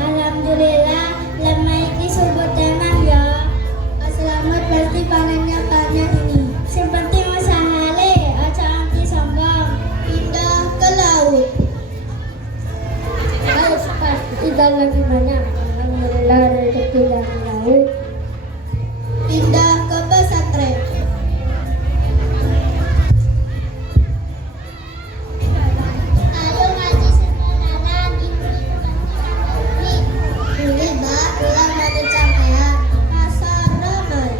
Alhamdulillah, lemah iki subur tenan ya. Selamat pasti panennya panen ini. Sing penting usaha le, aja anti sombong. Pindah ke laut. Ayo cepat, ikan lagi banyak. Alhamdulillah rezeki dari laut. Pindah ke pesantren. Ayo ngaji sebenarnya di boleh mbak, pulang ada capean. Pasar ramai.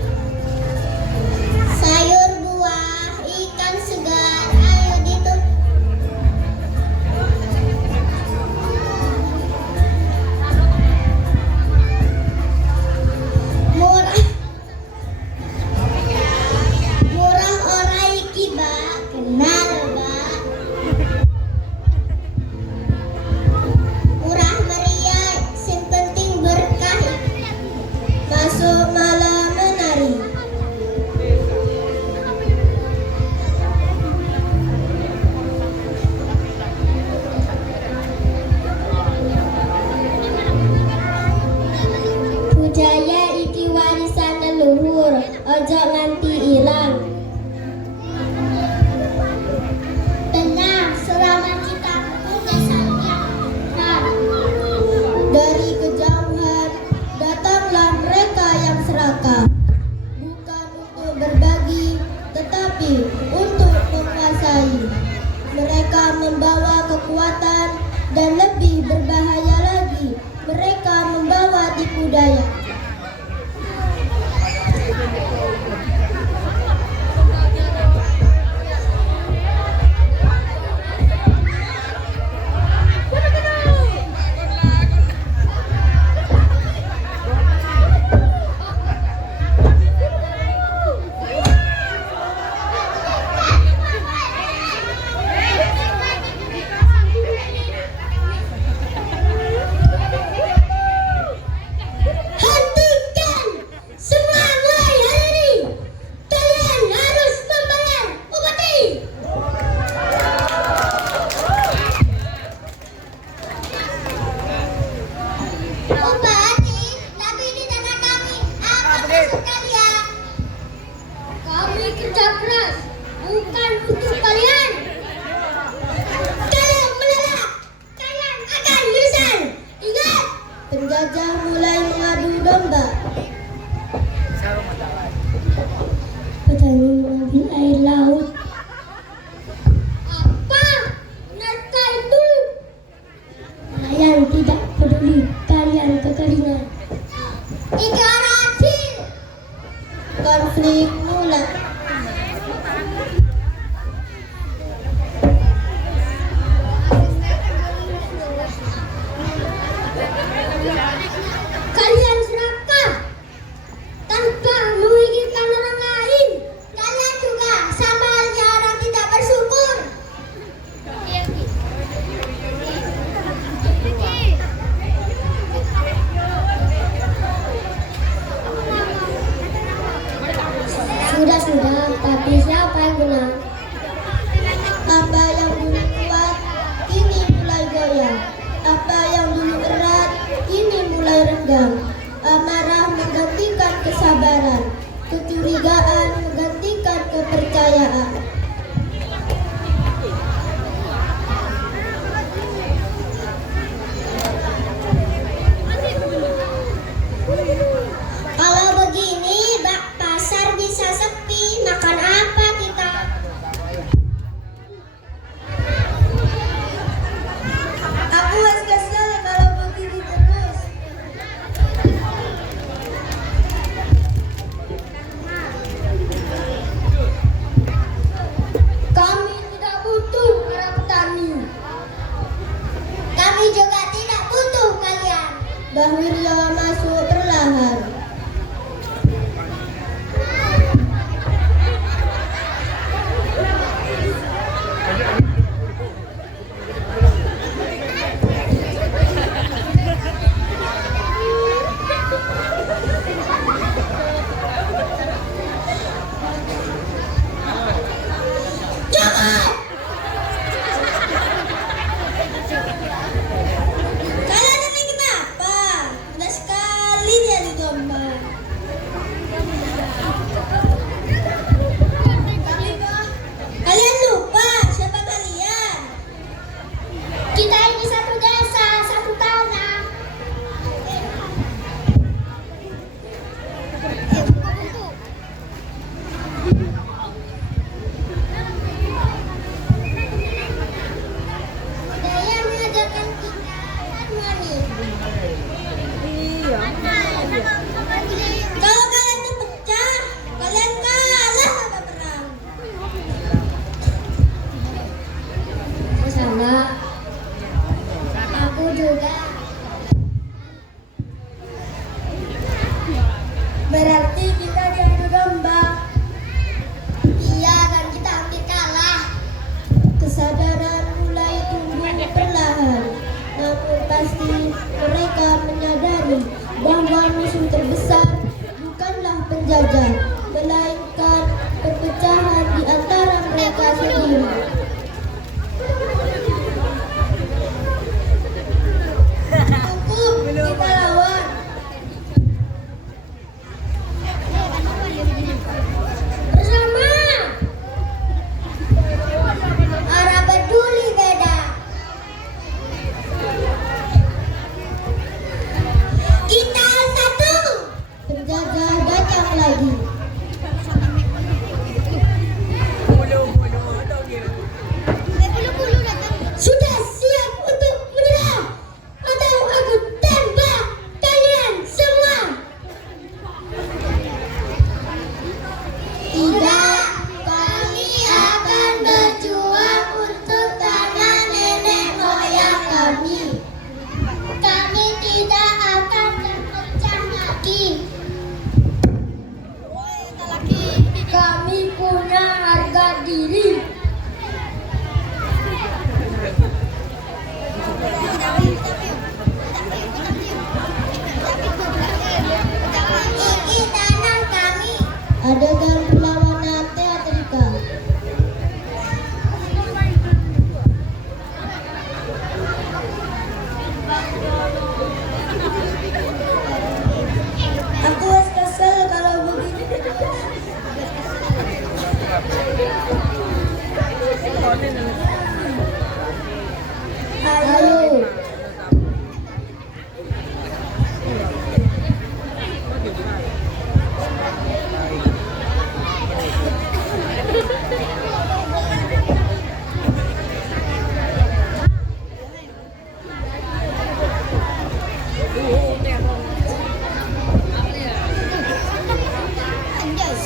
Sayur buah, ikan segar, ayo ditutup. Murah. Murah orang iki mbak, kenal mbak. Murah meriah, yang penting berkah. Masuk malam menari. Budaya iki warisan leluhur, ojo nganti ilang. Tenang, selama kita desanya. Dari kejauhan datanglah mereka yang serakah, bukan untuk berbagi, tetapi untuk menguasai. Mereka membawa kekuatan dan lebih berbahaya lagi, mereka membawa tipu daya. Hentikan! Semua mulai hari ini. Kalian harus membayar upeti. Upeti, tapi di tangan kami. Apa maksud kalian? Kami kerja keras, bukan untuk kalian. Kalian menolak, kalian akan menyesal. Ingat, penjajah mulai mengadu domba. Petani mengambil air laut. Apa? Benarkah itu? Nelayan tidak peduli kalian kekeringan. Ikan adil. Konflik mulai. Kalian serakah tanpa memikirkan orang lain. Kalian juga sama halnya orang tidak bersyukur. Sudah, tapi siapa yang benar? Apa yang dulu kuat, kini mulai goyah. Apa yang dulu erat, kini mulai renggang. Amarah menggantikan kesabaran, kecurigaan menggantikan kepercayaan. Kalau begini, bak pasar bisa sepi. Makan apa kita? Aku harus kesel kalau begini terus. Wirya masuk perlahan. Kalian ini kenapa? Mudah sekali jadi domba. Kalian lupa siapa kalian? Kita ini satu desa, satu tanah. Budaya mengajarkan kita harmoni. Kalau kalian terpecah, kalian kalah sama perang. Sama. Aku juga. Berarti kita diadu domba. Iya, dan kita hampir kalah. Kesadaran mulai tumbuh perlahan, namun pasti mereka menyadari bahwa musuh terbesar bukanlah penjajah, melainkan perpecahan di antara mereka sendiri. Cukup, kita lawan. Bersama. Arah peduli beda. Kita satu. Penjajah datang lagi. Sudah siap untuk menyerah? Atau aku tembak kalian semua? Tidak, kami akan berjuang untuk tanah nenek moyang kami. Kami tidak akan terpecah lagi. Kami punya harga diri. Ini tanah kami. Adegan perlawanan teatrikal. Aku kesel kalau begini. Ayo.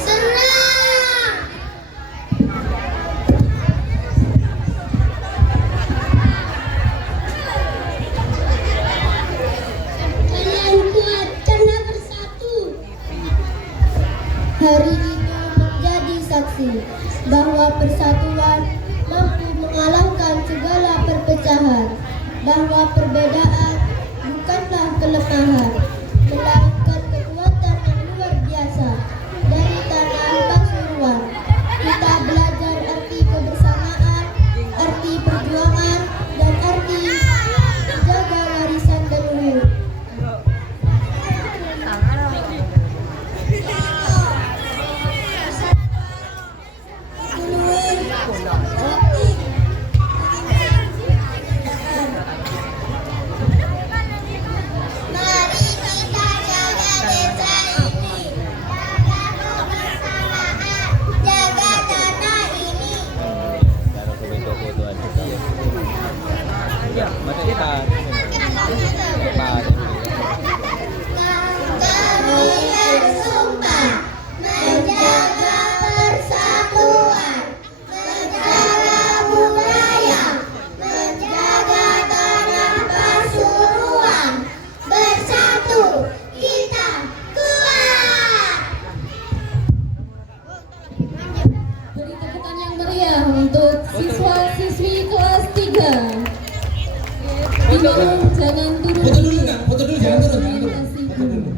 Senang. Kalian kuat karena bersatu. Hari ini menjadi saksi bahwa persatuan mampu mengalahkan segala perpecahan, bahwa perbedaan bukanlah kelemahan, melainkan kekuatan yang luar biasa. Dari tanah Pasuruan, kita belajar arti kebersamaan, arti perjuangan, dan arti menjaga warisan leluhur. Mari kita jaga Siswa-siswi kelas 3. Tolong jangan turun. Foto dulu enggak? Foto dulu, jangan turun, jangan turun. Kasih. Foto dulu.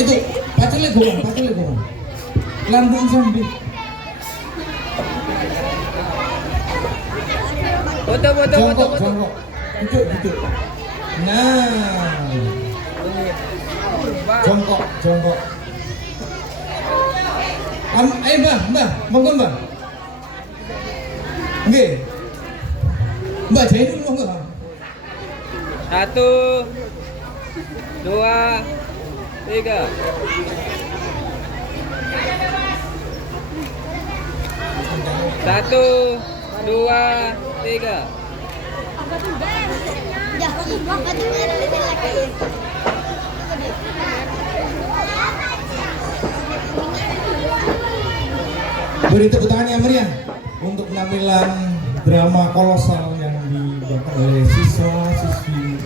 Itu pacarnya gua. Lambung sambil. Jongkok. Duduk. Nah. Jongkok. Mbak, monggo Mbak. Oke. Mbak Jainul monggo. 1, 2, 3. Satu, dua, tiga. Beri tepuk tangan yang meriah untuk penampilan drama kolosal yang dibawakan oleh siswa-siswi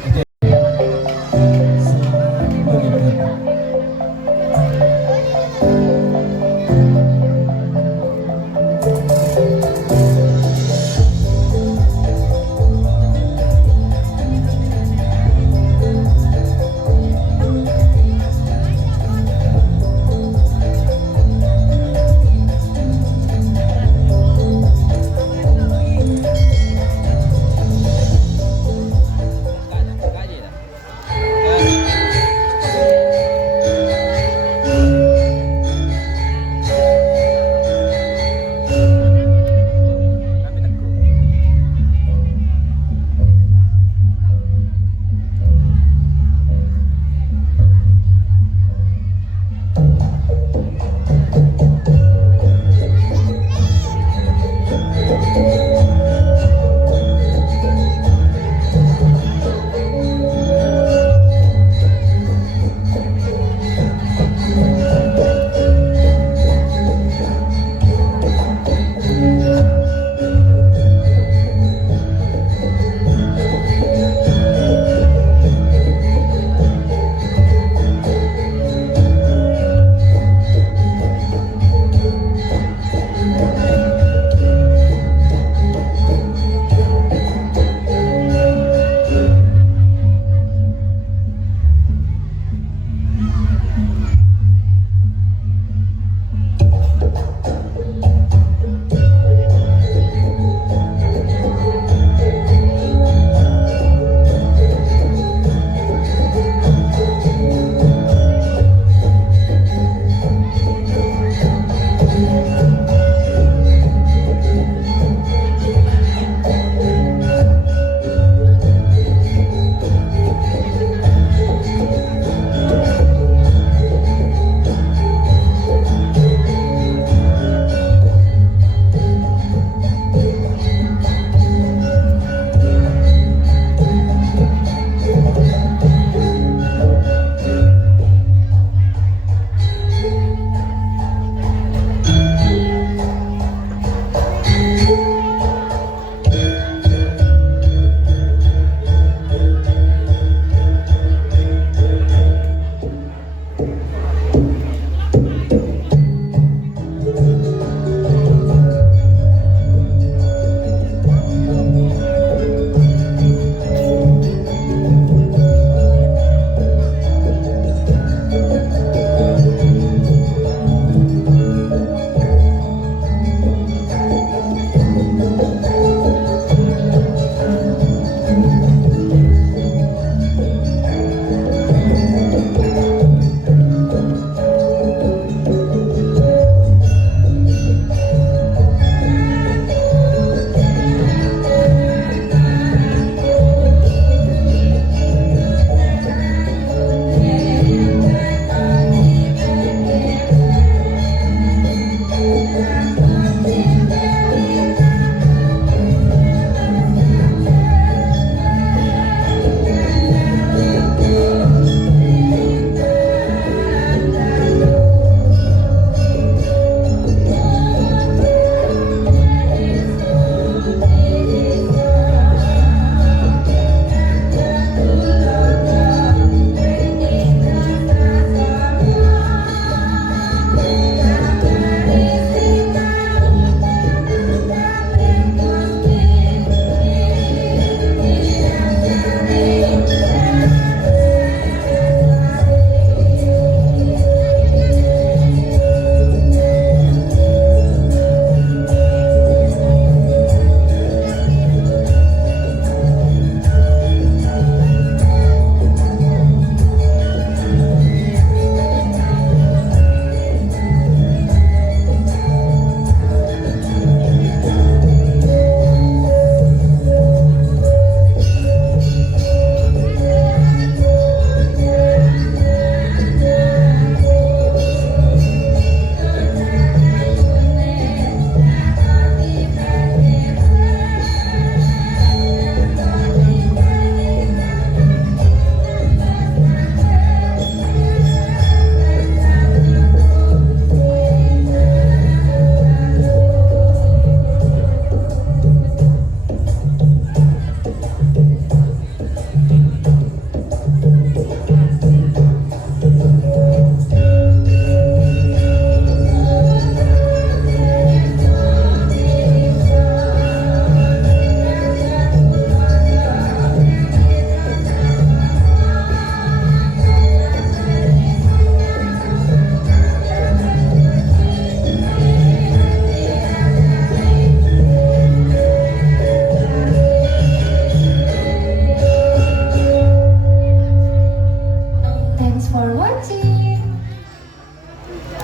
Thanks for watching.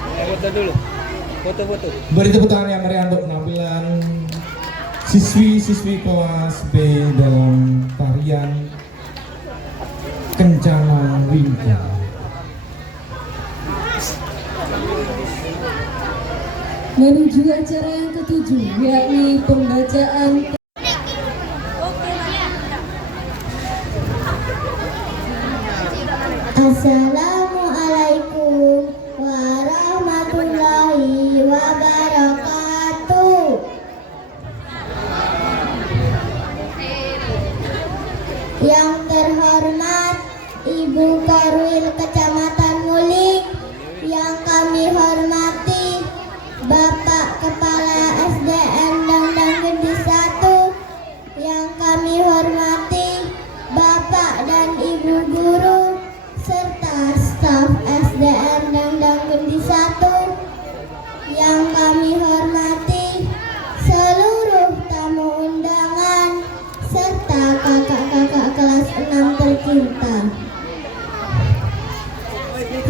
Foto dulu. Foto-foto. Beri tepuk tangan yang meriah untuk penampilan siswi-siswi kelas B dalam tarian Kencana Wingka. Menuju acara yang ketujuh, yakni pembacaan Assalamualaikum warahmatullahi wabarakatuh. Yang terhormat Ibu Korwil Kecamatan Nguling, yang kami hormati Bapak Kepala SDN Dangdang Gede 1, yang kami hormati Bapak dan Ibu Guru serta staf SDN Dangdang Gede 1, yang kami hormati seluruh tamu undangan serta kakak-kakak kelas 6 tercinta.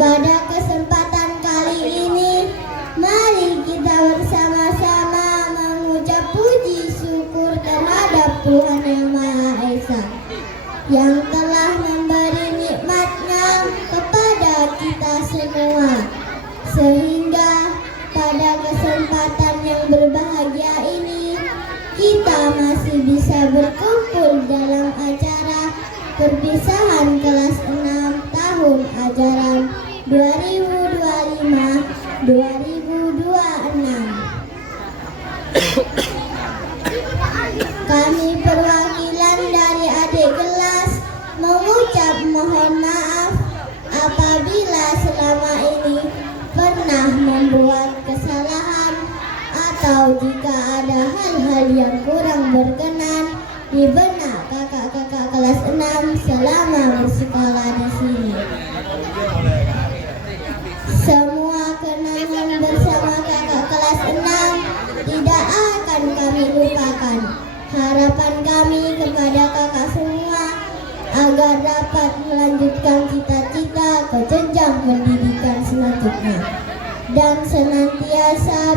Pada kesempatan kali ini, mari kita bersama-sama mengucap puji syukur terhadap Tuhan Yang Maha Esa yang telah memberi nikmat-Nya kepada kita semua, sehingga pada kesempatan yang berbahagia ini kita masih bisa berkumpul dalam acara perpisahan kelas 6 tahun ajaran 2025-2026. Kami perwakilan dari adik kelas mengucap mohon maaf apabila selama ini pernah membuat kesalahan atau jika ada hal-hal yang kurang berkenan di benak kakak-kakak kelas 6 selama bersekolah di sini. Semua kenangan bersama kakak kelas 6 tidak akan kami lupakan. Harapan kami kepada kakak semua agar dapat melanjutkan cita-cita ke jenjang pendidikan selanjutnya dan senantiasa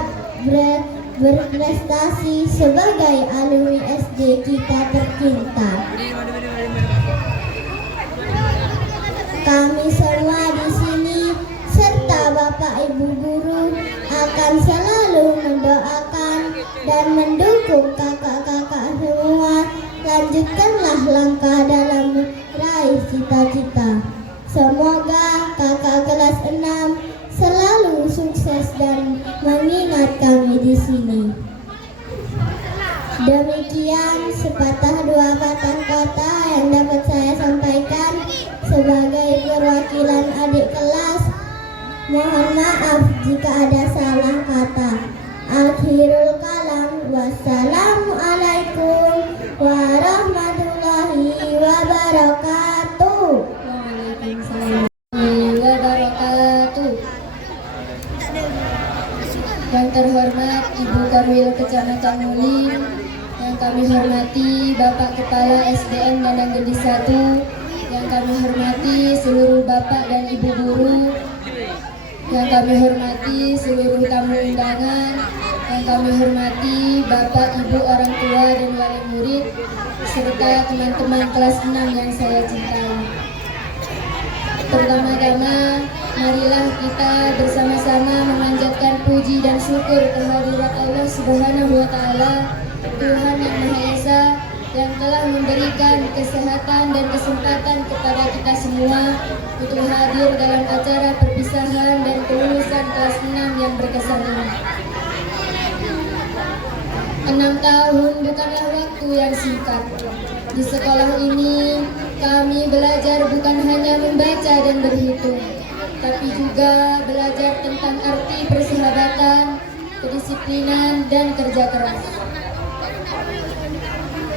berprestasi sebagai alumni SD kita tercinta. Kami semua di sini serta Bapak Ibu Guru akan selalu mendoakan dan mendukung kakak-kakak semua. Lanjutkanlah langkah dalam meraih cita-cita. Semoga kakak kelas 6 selalu sukses dan mengingat kami di sini. Demikian sepatah dua patah kata yang dapat saya sampaikan sebagai perwakilan adik kelas. Mohon maaf jika ada salah kata. Akhirul kalam. Wassalamualaikum warahmatullahi wabarakatuh. Waalaikumsalam wabarakatuh. Yang terhormat Ibu Korwil Kecamatan Nguling, yang kami hormati Bapak Kepala SDN Dangdang Gede 1, yang kami hormati seluruh Bapak dan Ibu Guru, yang kami hormati seluruh tamu undangan, yang kami hormati Bapak, Ibu, orang tua dan wali murid, serta teman-teman kelas 6 yang saya cintai. Pertama-tama, marilah kita bersama-sama memanjatkan puji dan syukur kehadirat Allah Subhanahu wa Ta'ala, Tuhan Yang Maha Esa, yang telah memberikan kesehatan dan kesempatan kepada kita semua untuk hadir dalam acara perpisahan dan kelulusan kelas 6 yang berkesan ini. 6 tahun bukanlah waktu yang singkat. Di sekolah ini kami belajar bukan hanya membaca dan berhitung, tapi juga belajar tentang arti persahabatan, kedisiplinan, dan kerja keras.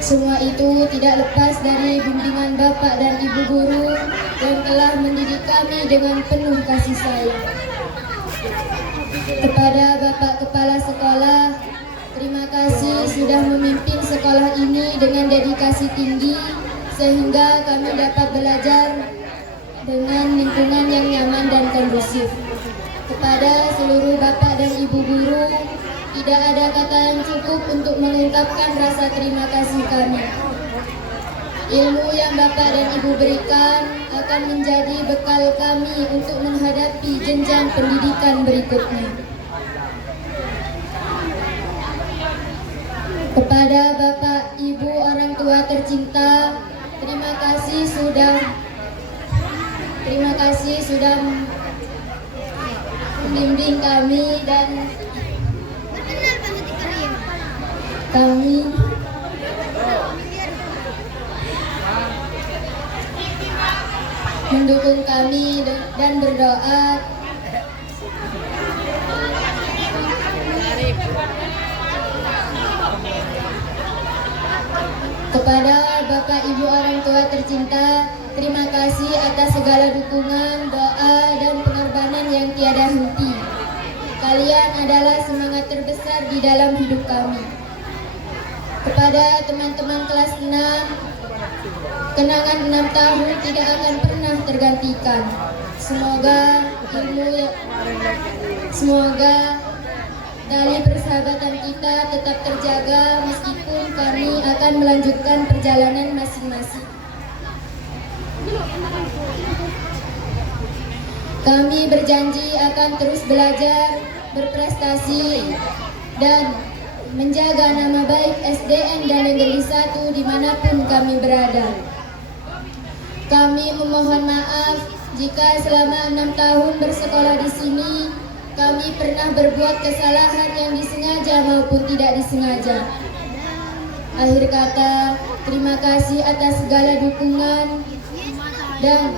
Semua itu tidak lepas dari bimbingan Bapak dan Ibu Guru yang telah mendidik kami dengan penuh kasih sayang. Kepada Bapak Kepala Sekolah, terima kasih sudah memimpin sekolah ini dengan dedikasi tinggi sehingga kami dapat belajar dengan lingkungan yang nyaman dan kondusif. Kepada seluruh bapak dan ibu guru, tidak ada kata yang cukup untuk mengungkapkan rasa terima kasih kami. Ilmu yang bapak dan ibu berikan akan menjadi bekal kami untuk menghadapi jenjang pendidikan berikutnya. Kepada bapak, ibu, orang tua tercinta, terima kasih sudah membimbing kami dan kami mendukung kami dan berdoa kepada bapak ibu orang tua tercinta. Terima kasih atas segala dukungan, doa, dan pengorbanan yang tiada henti. Kalian adalah semangat terbesar di dalam hidup kami. Kepada teman-teman kelas 6, kenangan 6 tahun tidak akan pernah tergantikan. Semoga tali persahabatan kita tetap terjaga meskipun kami akan melanjutkan perjalanan masing-masing. Kami berjanji akan terus belajar, berprestasi, dan menjaga nama baik SDN dan Negeri 1 dimanapun kami berada. Kami memohon maaf jika selama 6 tahun bersekolah di sini kami pernah berbuat kesalahan yang disengaja maupun tidak disengaja. Akhir kata, terima kasih atas segala dukungan dan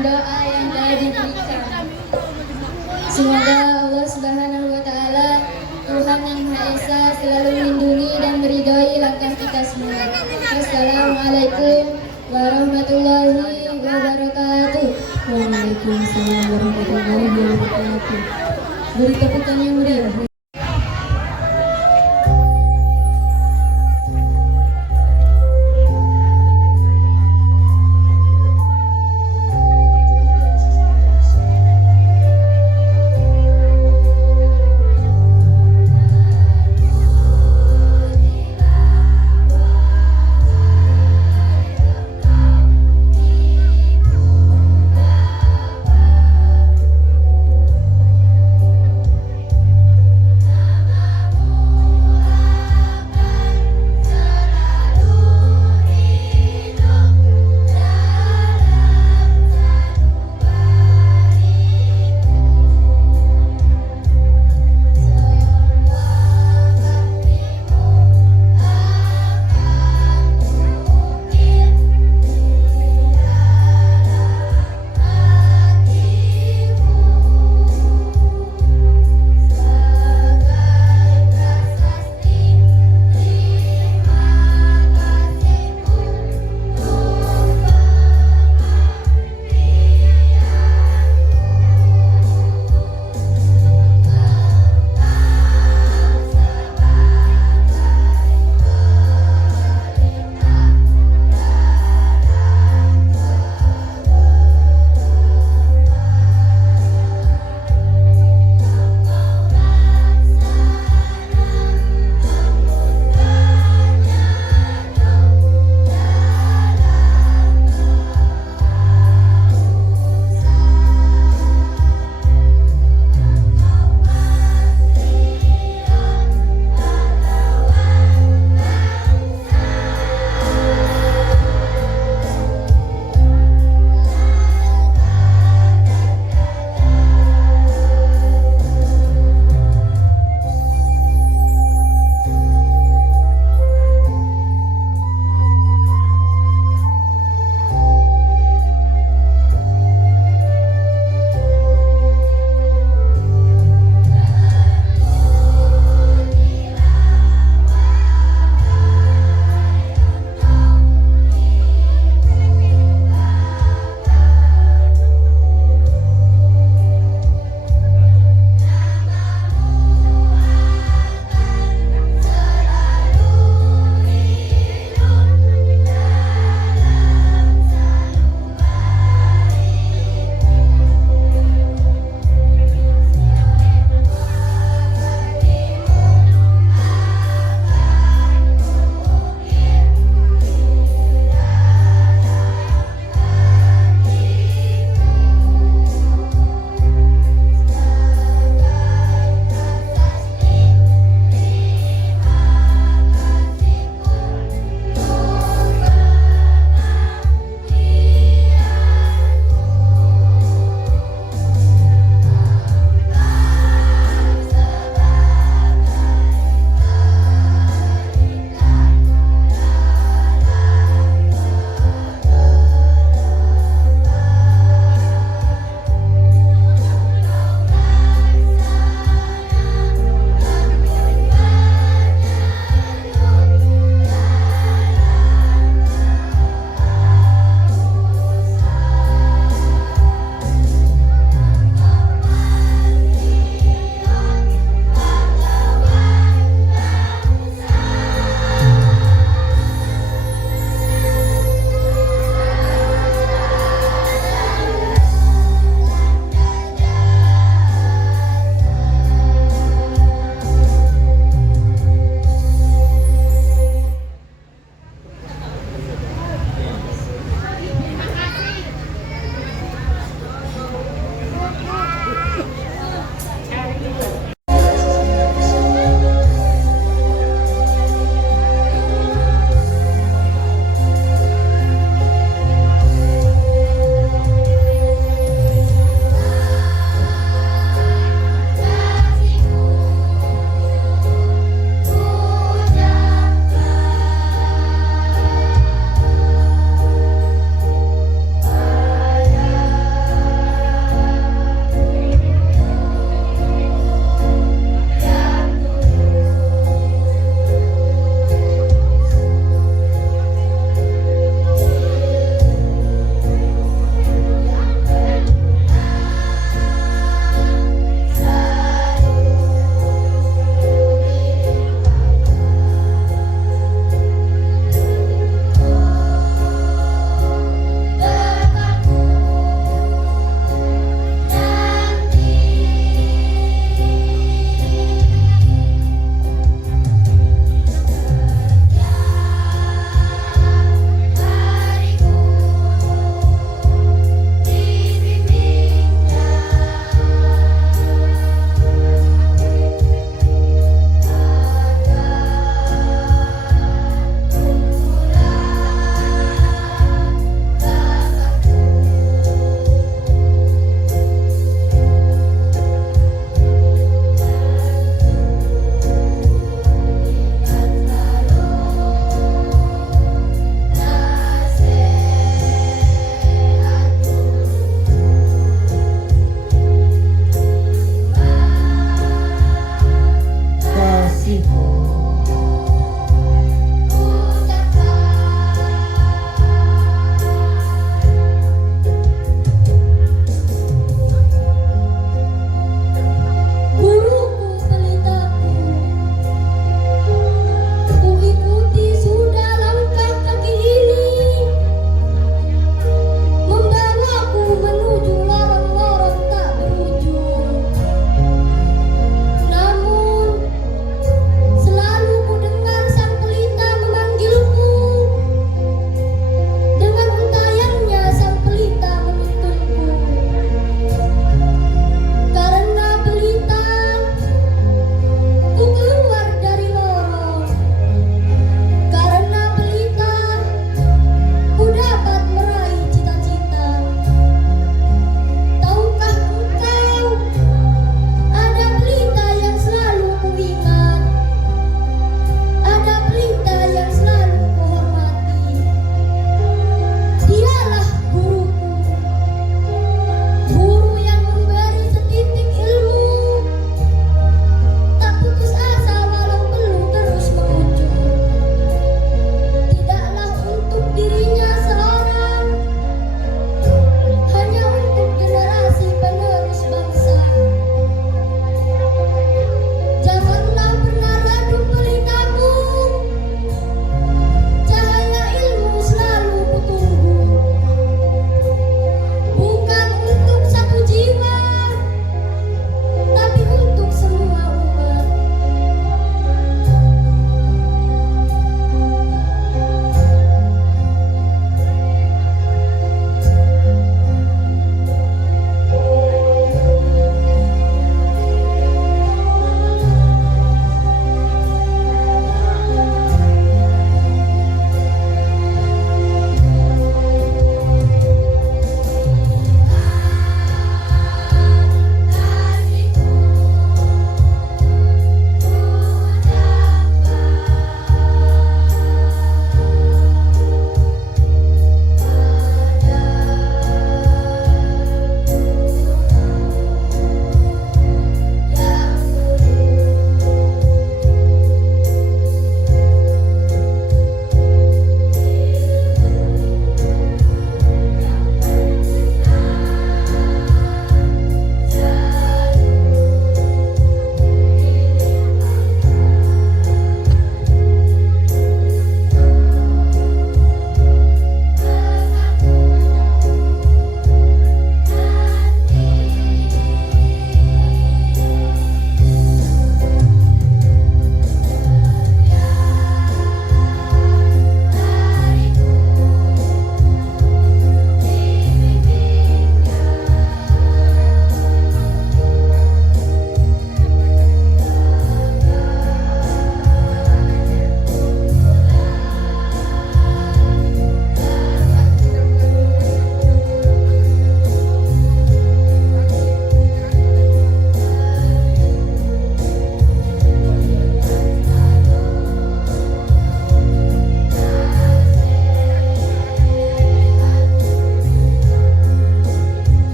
doa yang telah diberikan. Semoga Allah Subhanahu wa Ta'ala, Tuhan yang Maha Esa, selalu melindungi dan meridhoi langkah kita semua. Wassalamualaikum warahmatullahi wabarakatuh. Waalaikumsalam warahmatullahi wabarakatuh. Beri tepukan yang meriah.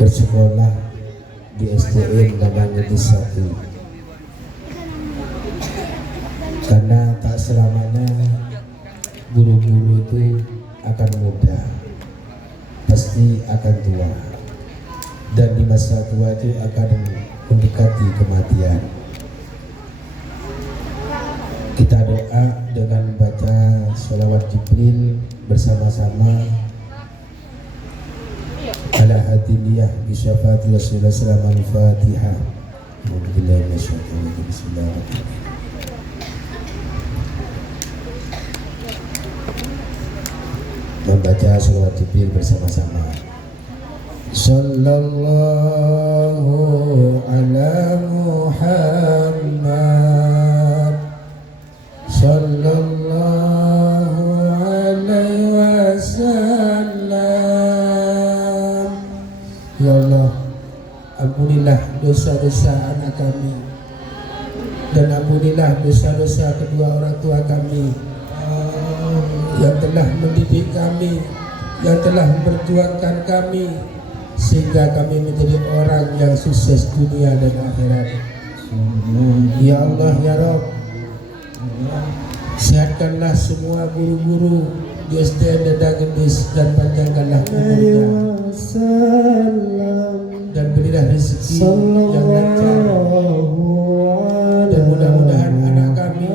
bersekolah di SDN Dadang Gadis 1. Karena tak selamanya guru-guru itu akan muda, pasti akan tua, dan di masa tua itu akan mendekati kematian. Kita doa dengan baca sholawat Jibril bersama-sama ala hadiniyah bi syafaati Rasulullah sallallahu alaihi wasallam. Al-Fatihah. Bismillahirrahmanirrahim. Membaca sholawat Jibril bersama-sama. Sallallahu ala Muhammad, sallallahu alaihi wasallam. Ya Allah, ampunilah dosa-dosa anak kami, dan ampunilah dosa-dosa kedua orang tua kami yang telah mendidik kami, yang telah memperjuangkan kami sehingga kami menjadi orang yang sukses dunia dan akhirat. Ya Allah, ya Rabb, sehatkanlah semua guru-guru di SDN Dadang Gadis dan panjangkanlah umurnya, dan berilah rezeki yang lancar, dan mudah-mudahan anak kami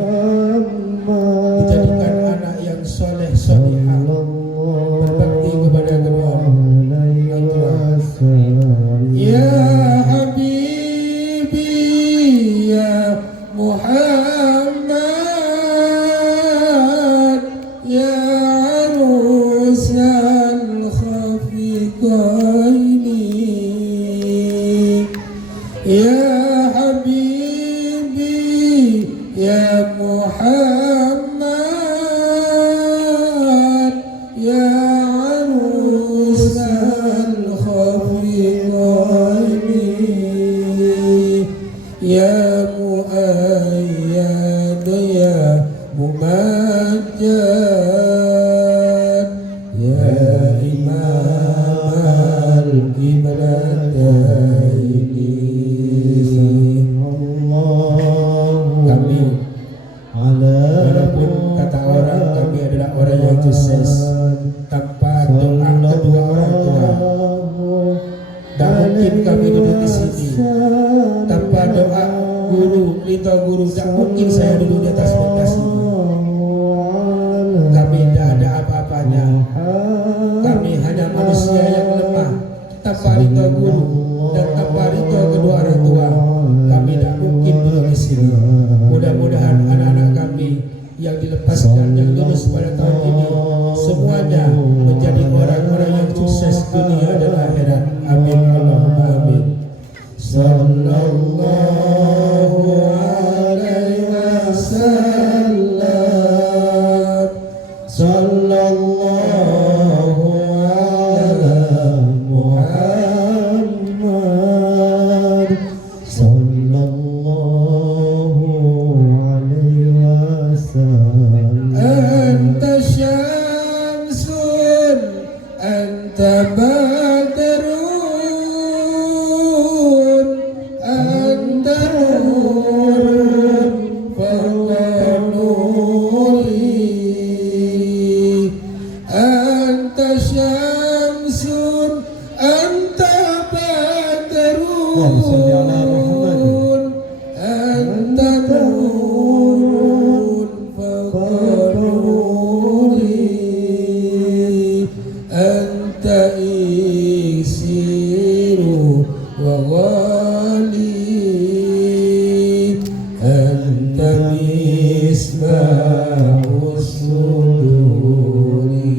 dijadikan anak yang soleh solehah, berbakti kepada kedua orang tua. Ya Habibi ya Muhammad, ya arusan khafiqaini, ya Habibi ya Muhammad, ya arusan khafiqaini, ya muayyad ya mumajjad, ya imam al-qiblataini. Kami, walaupun kata orang kami adalah orang yang sukses, tanpa doa kedua orang tua tak mungkin kami duduk di sini. Tanpa doa guru, ridho guru, tak mungkin saya duduk di atas pentas ini. Kami tidak ada apa-apanya. Kami hanya manusia yang lemah. Tanpa ridho guru dan tanpa ridho kedua orang tua, kami tidak mungkin duduk di sini. Mudah-mudahan anak-anak kami yang dilepaskan, yang lulus pada tahun ini, semuanya menjadi orang-orang yang sukses dunia dan akhirat. Amin, Allahumma amin. Sallallahu alaihi wasallam, sallallahu ala Muhammad, sallallahu alaihi wasallam. Anta syamsun, anta badrun, anta nurun fawqa nuri, anta syamsun, anta badrun, anta nurun fawqa nuri, anta iksiru wa ghali, anta misbahus suduri.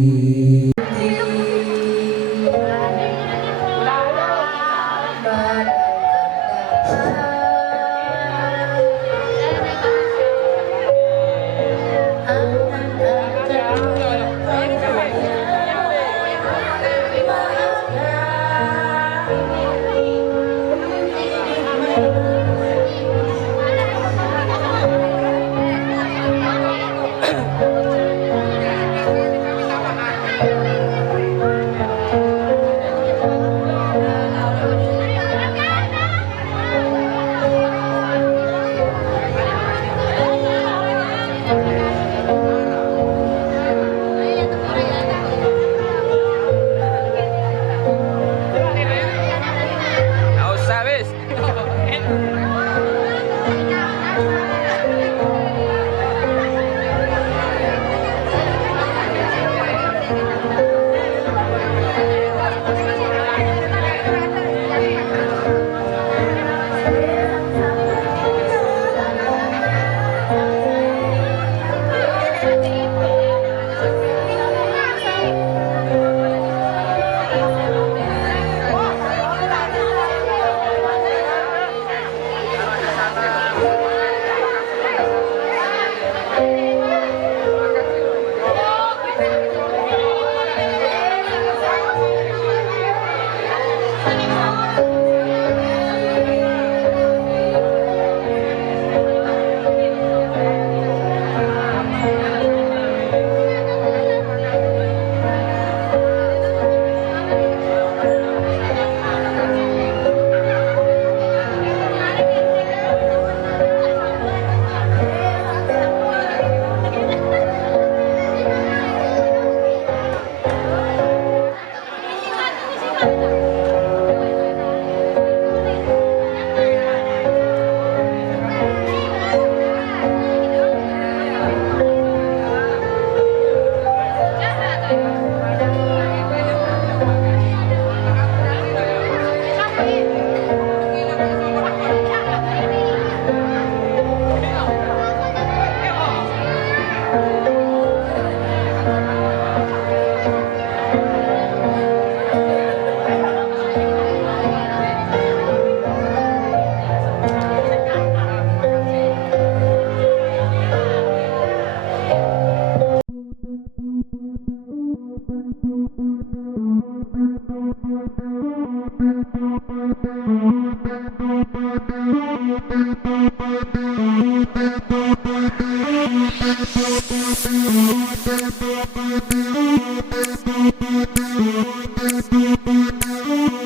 Thank you.